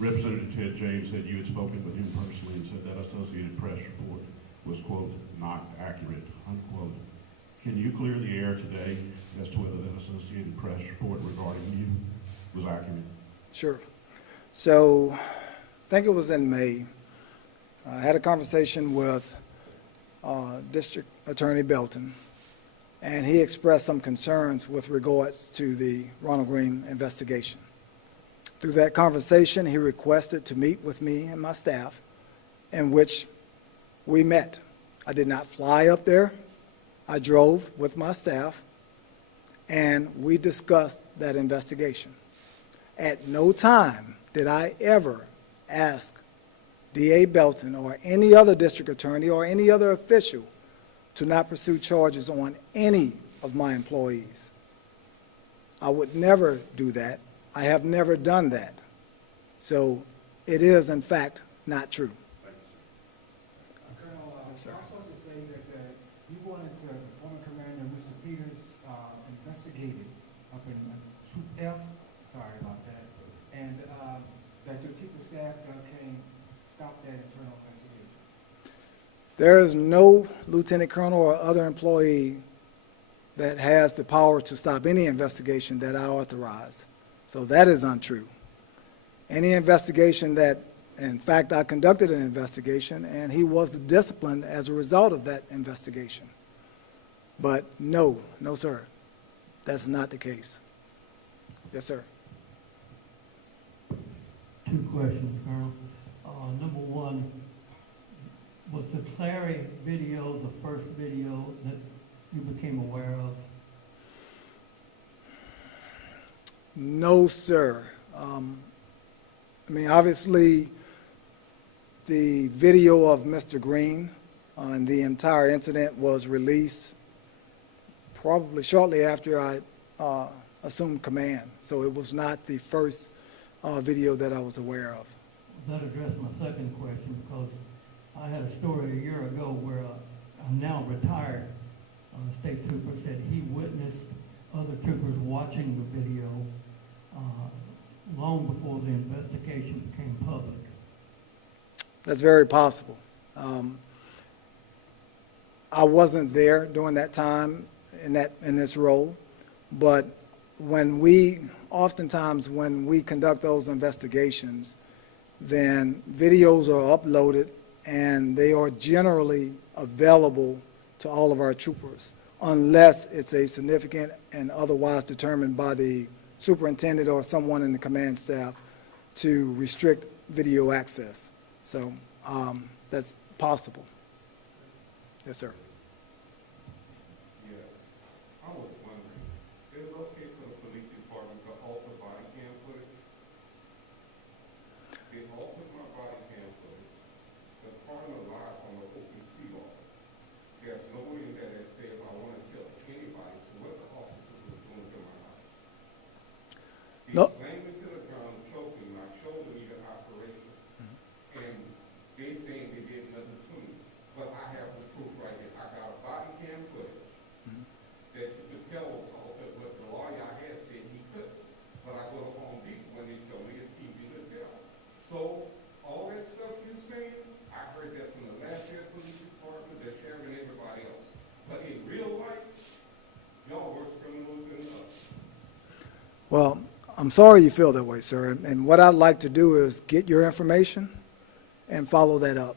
Representative Ted James said you had spoken with him personally and said that Associated Press report was, quote, not accurate, unquote. Can you clear the air today as to whether that Associated Press report regarding you was accurate? Sure. So I think it was in May. I had a conversation with District Attorney Belton, and he expressed some concerns with regards to the Ronald Green investigation. Through that conversation, he requested to meet with me and my staff, in which we met. I did not fly up there. I drove with my staff, and we discussed that investigation. At no time did I ever ask D.A. Belton or any other district attorney or any other official to not pursue charges on any of my employees. I would never do that. I have never done that. So it is, in fact, not true. Colonel, Yes, sir. I'm supposed to say that you wanted the former commander, Mr. Peters, investigated up in Troop F, sorry about that, and that your chief of staff, Doug Kane, stopped that internal investigation. There is no lieutenant colonel or other employee that has the power to stop any investigation that I authorize. So that is untrue. Any investigation that, in fact, I conducted an investigation, and he was disciplined as a result of that investigation. But no, sir, that's not the case. Yes, sir. 2 questions, Colonel. Number 1, was the Clary video the first video that you became aware of? No, sir. I mean, obviously, the video of Mr. Green and the entire incident was released probably shortly after I assumed command. So it was not the first video that I was aware of. That addressed my second question, because I had a story a year ago where a now retired state trooper said he witnessed other troopers watching the video long before the investigation became public. That's very possible. I wasn't there during that time in this role, but oftentimes when we conduct those investigations, then videos are uploaded and they are generally available to all of our troopers, unless it's a significant and otherwise determined by the superintendent or someone in the command staff to restrict video access. So that's possible. Yes, sir. Yes. I was wondering, is it okay for the police department to alter body cam footage? They altered my body cam footage. The department relied on the OPC law. There's nowhere in there that says I want to kill anybody, so what the officers were doing to my life. They No. slammed me to the ground, choked me, my shoulder needed operation. And they saying they did nothing to me. But I have the proof right here. I got a body cam footage that you could tell was altered, but the lawyer I had said he couldn't. But I go to Home Depot when they told me it's keeping the bill. So all that stuff you're saying, I heard that from the Lafayette Police Department, the sheriff, and everybody else. But in real life, y'all worse criminals than us. Well, I'm sorry you feel that way, sir. And what I'd like to do is get your information and follow that up.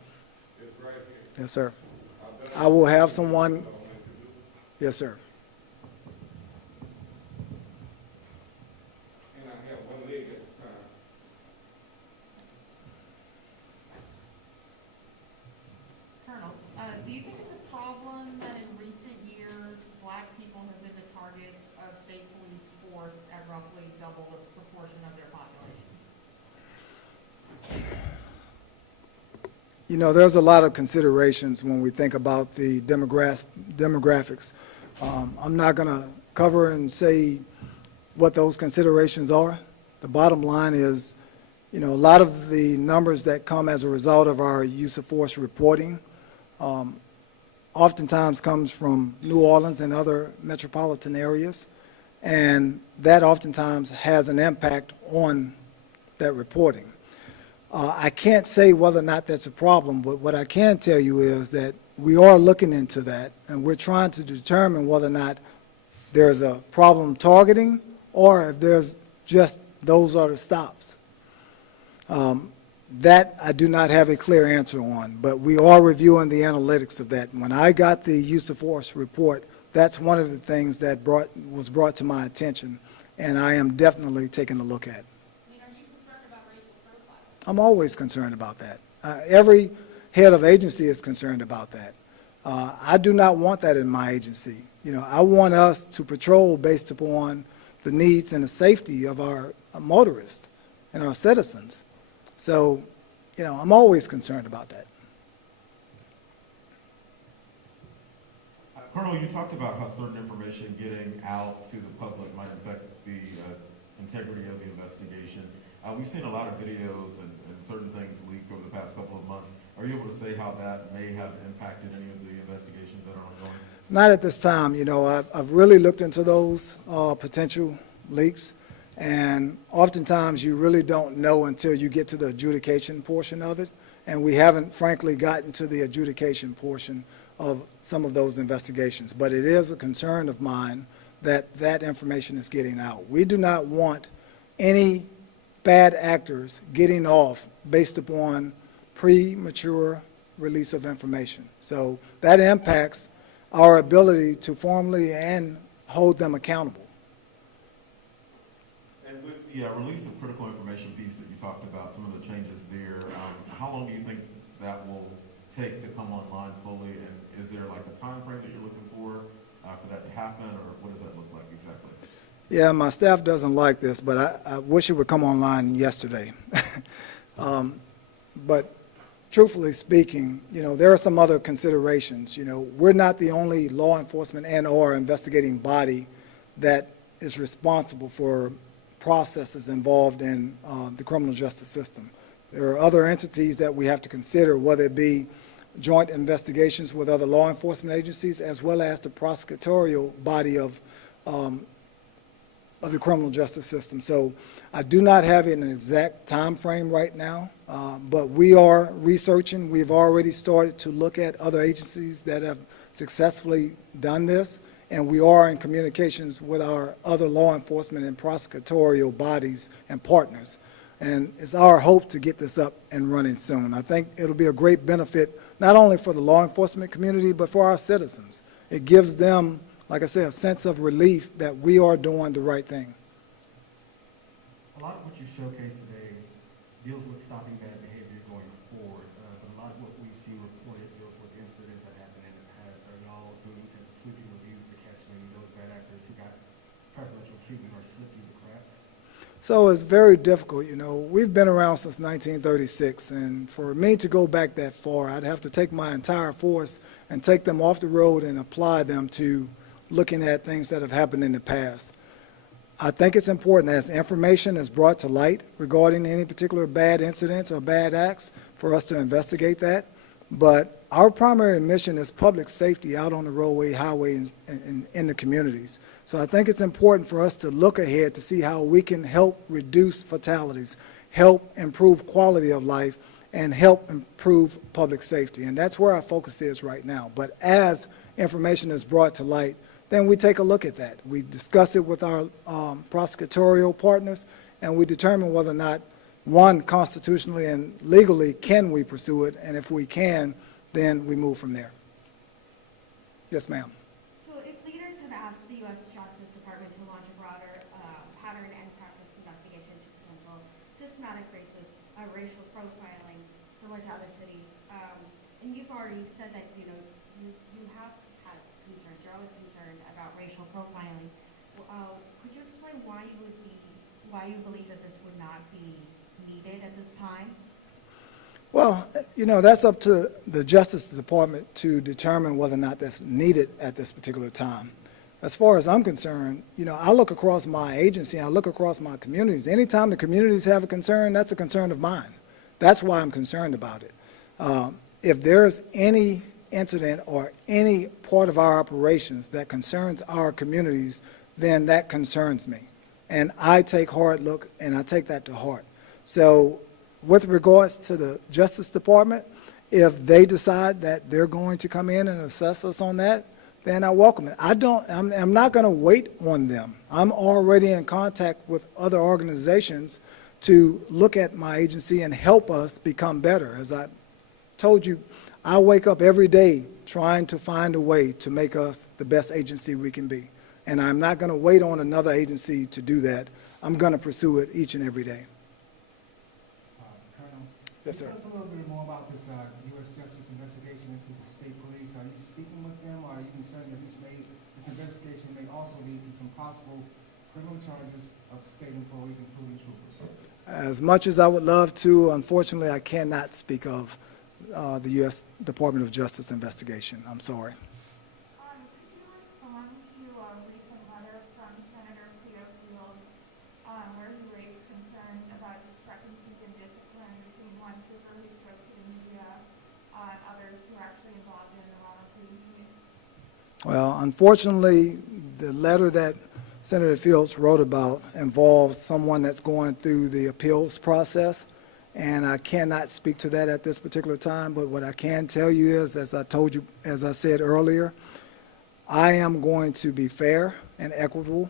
It's right here. Yes, sir. I've I done will have someone, what I wanted to do. yes, sir. And I have one leg at a time. Colonel, do you think it's a problem that in recent years, black people have been the targets of state police force at roughly double the proportion of their population? You know, there's a lot of considerations when we think about the demographics. I'm not going to cover and say what those considerations are. The bottom line is, you know, a lot of the numbers that come as a result of our use of force reporting oftentimes comes from New Orleans and other metropolitan areas, and that oftentimes has an impact on that reporting. I can't say whether or not that's a problem, but what I can tell you is that we are looking into that, and we're trying to determine whether or not there's a problem targeting or if there's just those are the stops. That I do not have a clear answer on, but we are reviewing the analytics of that. When I got the use of force report, that's one of the things that was brought to my attention, and I am definitely taking a look at. I mean, are you concerned about racial profiling? I'm always concerned about that. Every head of agency is concerned about that. I do not want that in my agency. You know, I want us to patrol based upon the needs and the safety of our motorists and our citizens. So, you know, I'm always concerned about that. Colonel, you talked about how certain information getting out to the public might affect the integrity of the investigation. We've seen a lot of videos and certain things leak over the past couple of months. Are you able to say how that may have impacted any of the investigations that are ongoing? Not at this time. You know, I've really looked into those potential leaks, and oftentimes you really don't know until you get to the adjudication portion of it, and we haven't, frankly, gotten to the adjudication portion of some of those investigations. But it is a concern of mine that that information is getting out. We do not want any bad actors getting off based upon premature release of information. So that impacts our ability to formally and hold them accountable. And with the release of critical information piece that you talked about, some of the changes there, how long do you think that will take to come online fully? And is there like a time frame that you're looking for that to happen, or what does that look like exactly? Yeah, my staff doesn't like this, but I wish it would come online yesterday. But truthfully speaking, you know, there are some other considerations. You know, we're not the only law enforcement and/or investigating body that is responsible for processes involved in the criminal justice system. There are other entities that we have to consider, whether it be joint investigations with other law enforcement agencies, as well as the prosecutorial body of of the criminal justice system. So I do not have an exact time frame right now, but we are researching. We've already started to look at other agencies that have successfully done this, and we are in communications with our other law enforcement and prosecutorial bodies and partners. And it's our hope to get this up and running soon. I think it'll be a great benefit, not only for the law enforcement community, but for our citizens. It gives them, like I said, a sense of relief that we are doing the right thing. A lot of what you showcased today deals with stopping bad behavior going forward, but a lot of what we see reported deals with incidents that happened in the past. Are y'all doing sweeping reviews to catch maybe those bad actors who got preferential treatment or slipped through the cracks? So it's very difficult, you know. We've been around since 1936, and for me to go back that far, I'd have to take my entire force and take them off the road and apply them to looking at things that have happened in the past. I think it's important as information is brought to light regarding any particular bad incidents or bad acts for us to investigate that. But our primary mission is public safety out on the roadway, highway, and in the communities. So I think it's important for us to look ahead to see how we can help reduce fatalities, help improve quality of life, and help improve public safety. And that's where our focus is right now. But as information is brought to light, then we take a look at that. We discuss it with our prosecutorial partners, and we determine whether or not, one, constitutionally and legally, can we pursue it, and if we can, then we move from there. Yes, ma'am. So if leaders have asked the U.S. Justice Department to launch a broader pattern and practice investigation into potential systematic racial profiling similar to other cities, and you've already said that, you know, you have had concerns, you're always concerned about racial profiling. Could you explain why you believe that this would not be needed at this time? Well, you know, that's up to the Justice Department to determine whether or not that's needed at this particular time. As far as I'm concerned, you know, I look across my agency and I look across my communities. Anytime the communities have a concern, that's a concern of mine. That's why I'm concerned about it. If there's any incident or any part of our operations that concerns our communities, then that concerns me. And I take hard look and I take that to heart. So with regards to the Justice Department, if they decide that they're going to come in and assess us on that, then I welcome it. I'm not going to wait on them. I'm already in contact with other organizations to look at my agency and help us become better. As I told you, I wake up every day trying to find a way to make us the best agency we can be. And I'm not going to wait on another agency to do that. I'm going to pursue it each and every day. Colonel? Yes, sir. Tell us a little bit more about this U.S. Justice investigation into the state police. Are you speaking with them, or are you concerned that this investigation may also lead to some possible criminal charges of state employees, including troopers? As much as I would love to, unfortunately, I cannot speak of the U.S. Department of Justice investigation. I'm sorry. Could you respond to a recent letter from Senator Fields, where he raised concern about discrepancies in discipline between one trooper who spoke to the media and others who are actually involved in the wrongful case? Well, unfortunately, the letter that Senator Fields wrote about involves someone that's going through the appeals process, and I cannot speak to that at this particular time, but what I can tell you is, as I told you, as I said earlier, I am going to be fair and equitable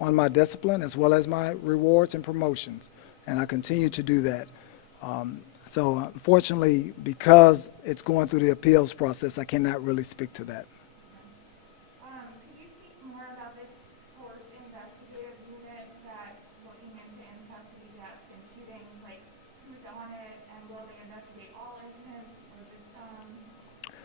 on my discipline as well as my rewards and promotions, and I continue to do that. So unfortunately, because it's going through the appeals process, I cannot really speak to that. Could you speak more about this force investigative unit that's looking into in-custody deaths and shootings? Like, who's on it, and will they investigate all incidents or just some?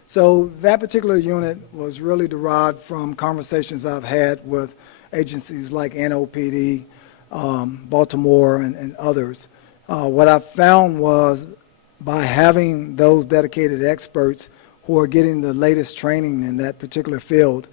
So that particular unit was really derived from conversations I've had with agencies like NOPD, Baltimore, and others. What I found was by having those dedicated experts who are getting the latest training in that particular field,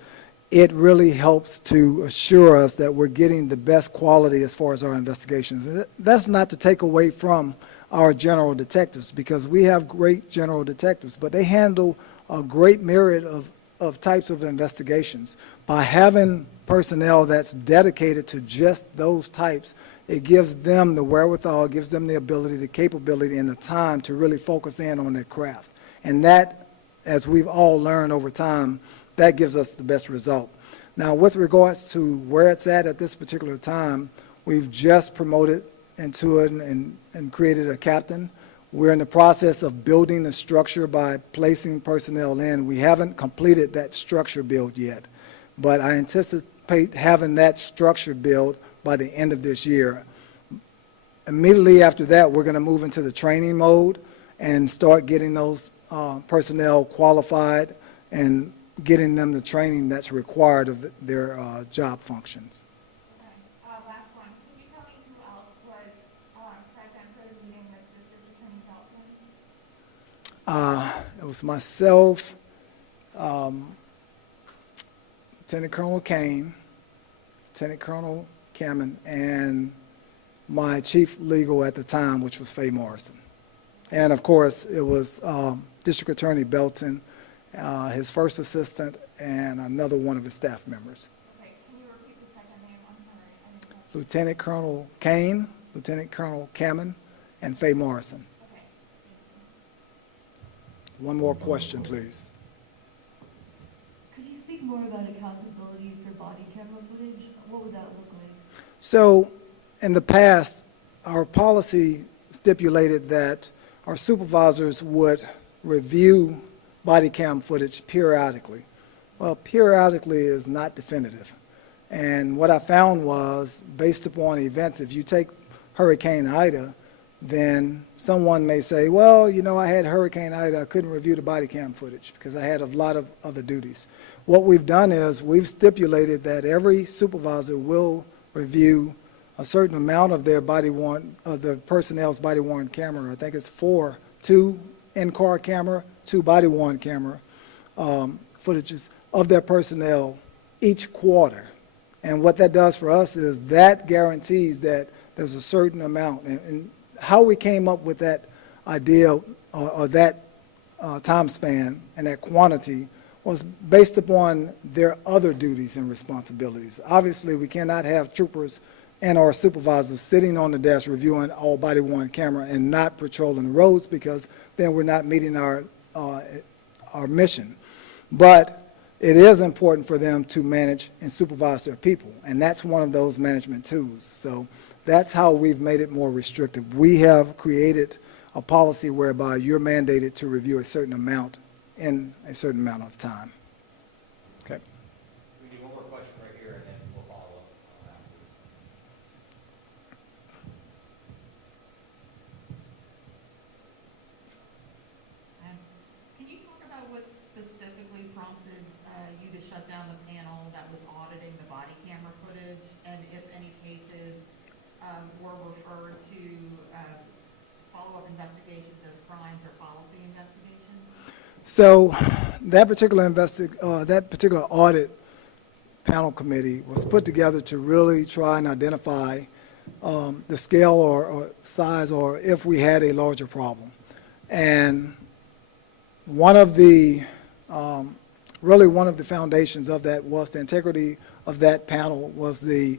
it really helps to assure us that we're getting the best quality as far as our investigations. And that's not to take away from our general detectives, because we have great general detectives, but they handle a great myriad of of types of investigations. By having personnel that's dedicated to just those types, it gives them the wherewithal, gives them the ability, the capability, and the time to really focus in on their craft. And that, as we've all learned over time, that gives us the best result. Now, with regards to where it's at this particular time, we've just promoted into it and created a captain. We're in the process of building the structure by placing personnel in. We haven't completed that structure build yet, but I anticipate having that structure built by the end of this year. Immediately after that, we're going to move into the training mode and start getting those personnel qualified and getting them the training that's required of their job functions. Okay, last one. Can you tell me who else was present for the meeting with District Attorney Dalton? It was myself, Lieutenant Colonel Kane, Lieutenant Colonel Cameron, and my chief legal at the time, which was Faye Morrison. And of course, it was District Attorney Belton, his first assistant, and another one of his staff members. Okay, can you repeat the second name? I'm sorry, I didn't catch it. Lieutenant Colonel Kane, Lieutenant Colonel Cameron, and Faye Morrison. Okay, One more question, please. Could you speak more about accountability for body camera footage? What would that look like? So, in the past, our policy stipulated that our supervisors would review body cam footage periodically. Well, periodically is not definitive. And what I found was, based upon events, if you take Hurricane Ida, then someone may say, well, you know, I had Hurricane Ida, I couldn't review the body cam footage because I had a lot of other duties. What we've done is we've stipulated that every supervisor will review a certain amount of their body-worn, of the personnel's body-worn camera. I think it's 4, 2 in-car camera, 2 body-worn camera footages of their personnel each quarter. And what that does for us is that guarantees that there's a certain amount. And how we came up with that idea or that time span and that quantity was based upon their other duties and responsibilities. Obviously, we cannot have troopers and our supervisors sitting on the desk reviewing all body-worn camera and not patrolling the roads, because then we're not meeting our mission. But it is important for them to manage and supervise their people, and that's one of those management tools. So that's how we've made it more restrictive. We have created a policy whereby you're mandated to review a certain amount in a certain amount of time. Okay. We do one more question right here, and then we'll follow up afterwards. Can you talk about what specifically prompted you to shut down the panel that was auditing the body camera footage, and if any cases were referred to follow-up investigations as crimes or policy investigations? So that particular audit panel committee was put together to really try and identify the scale or size, or if we had a larger problem. And one of the foundations of that was the integrity of that panel was the,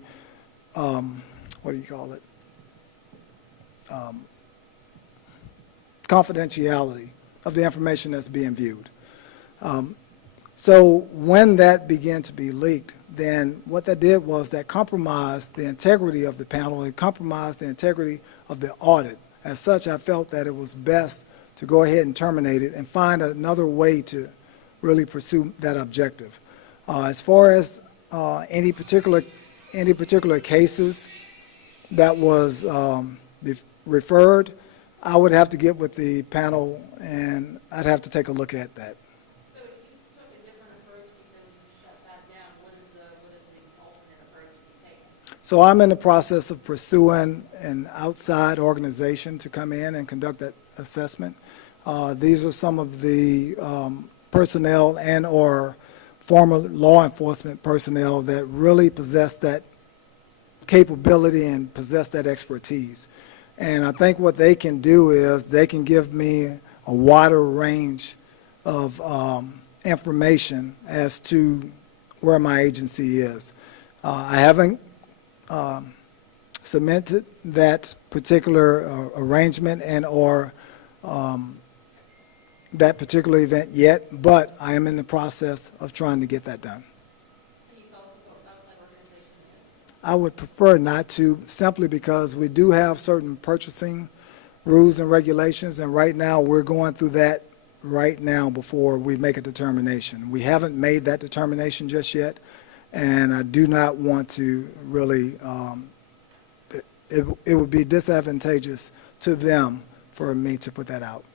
confidentiality of the information that's being viewed. So when that began to be leaked, then what that did was that compromised the integrity of the panel. It compromised the integrity of the audit. As such, I felt that it was best to go ahead and terminate it and find another way to really pursue that objective. As far as any particular cases that was referred, I would have to get with the panel and I'd have to take a look at that. So if you took a different approach because you shut that down, what is the alternate approach you take? So I'm in the process of pursuing an outside organization to come in and conduct that assessment. These are some of the personnel and or former law enforcement personnel that really possess that capability and possess that expertise. And I think what they can do is they can give me a wider range of information as to where my agency is. I haven't cemented that particular arrangement and/or that particular event yet, but I am in the process of trying to get that done. Can you tell us what the outside organization is? I would prefer not to, simply because we do have certain purchasing rules and regulations, and right now, we're going through that right now before we make a determination. We haven't made that determination just yet, and I do not want to really, it would be disadvantageous to them for me to put that out.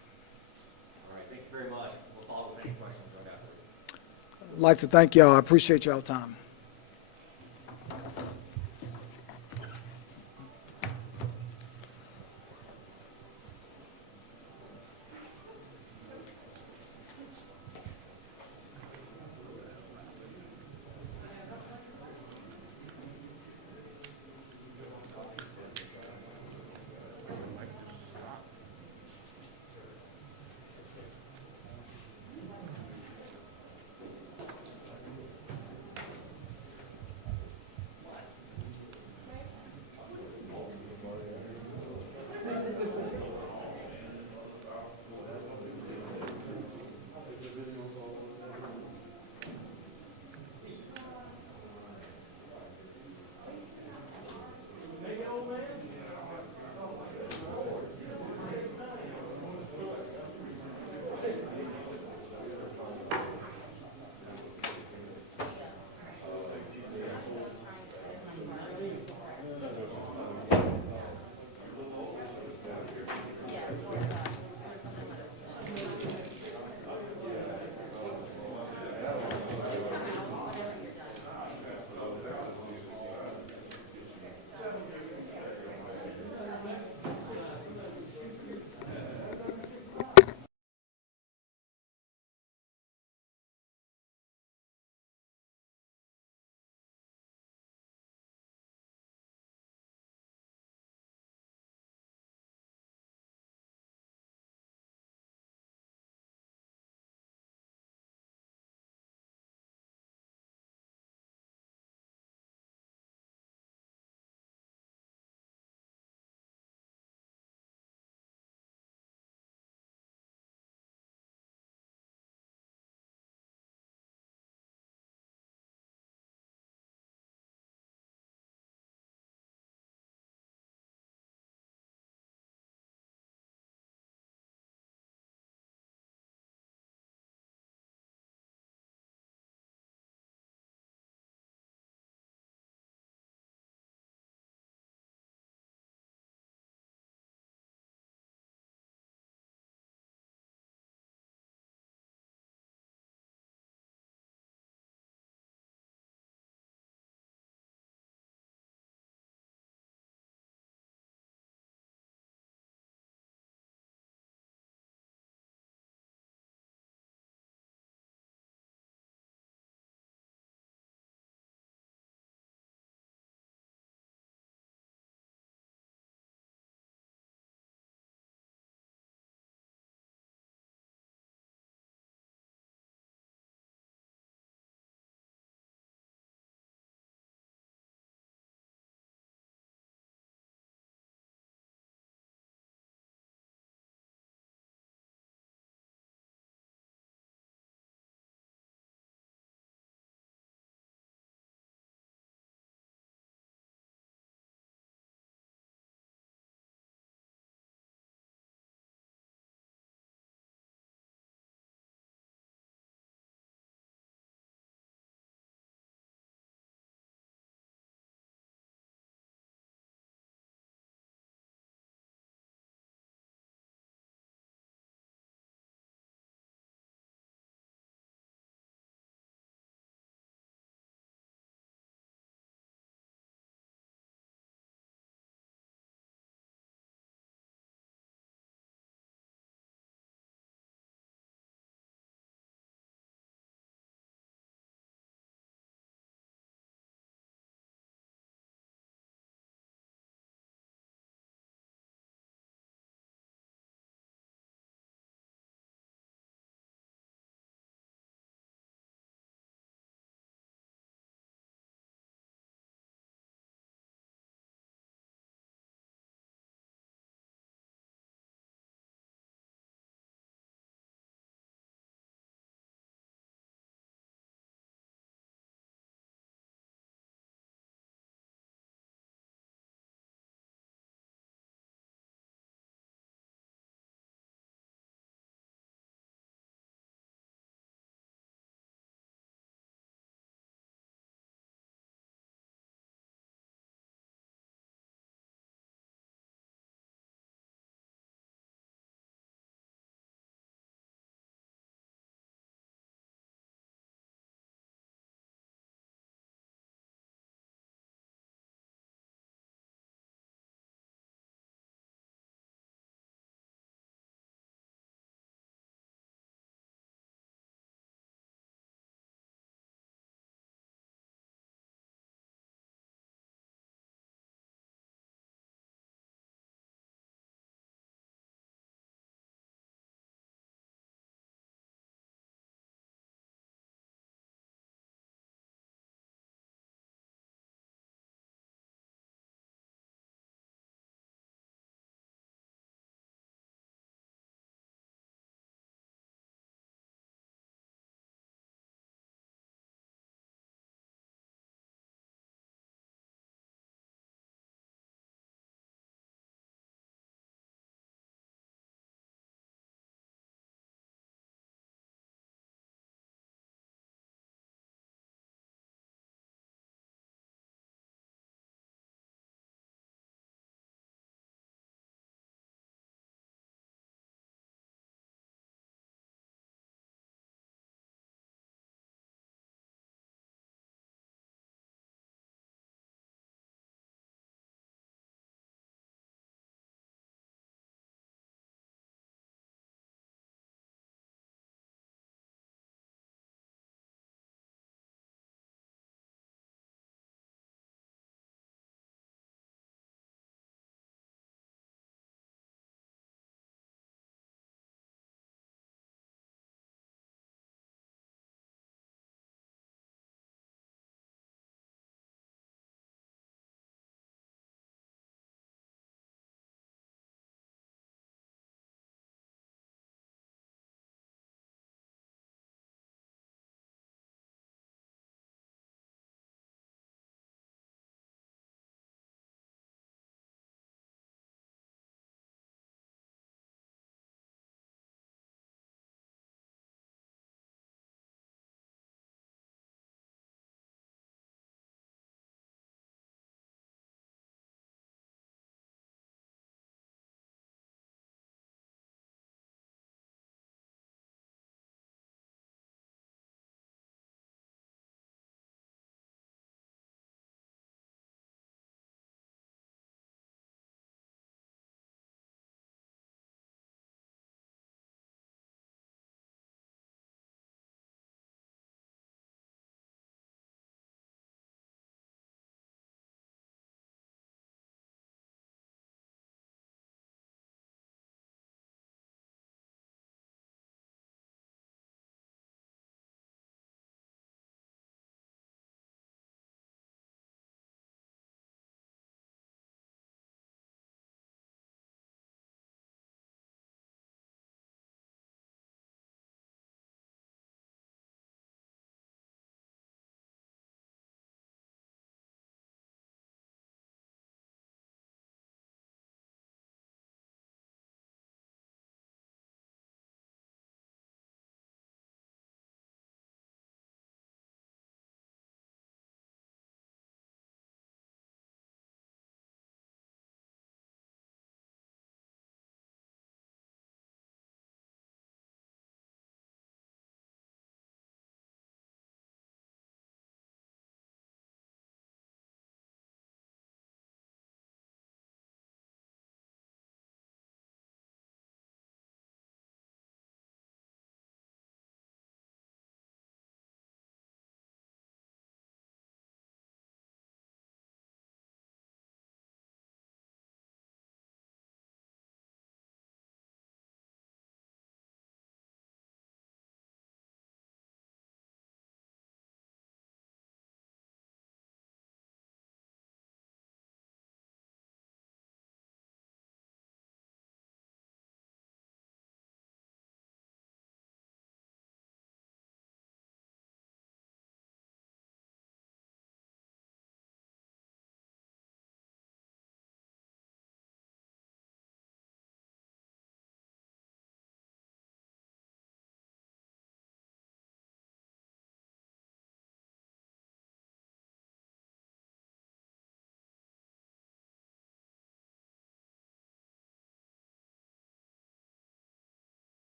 All right, thank you very much. We'll follow with any questions right afterwards. I'd like to thank y'all. I appreciate y'all time.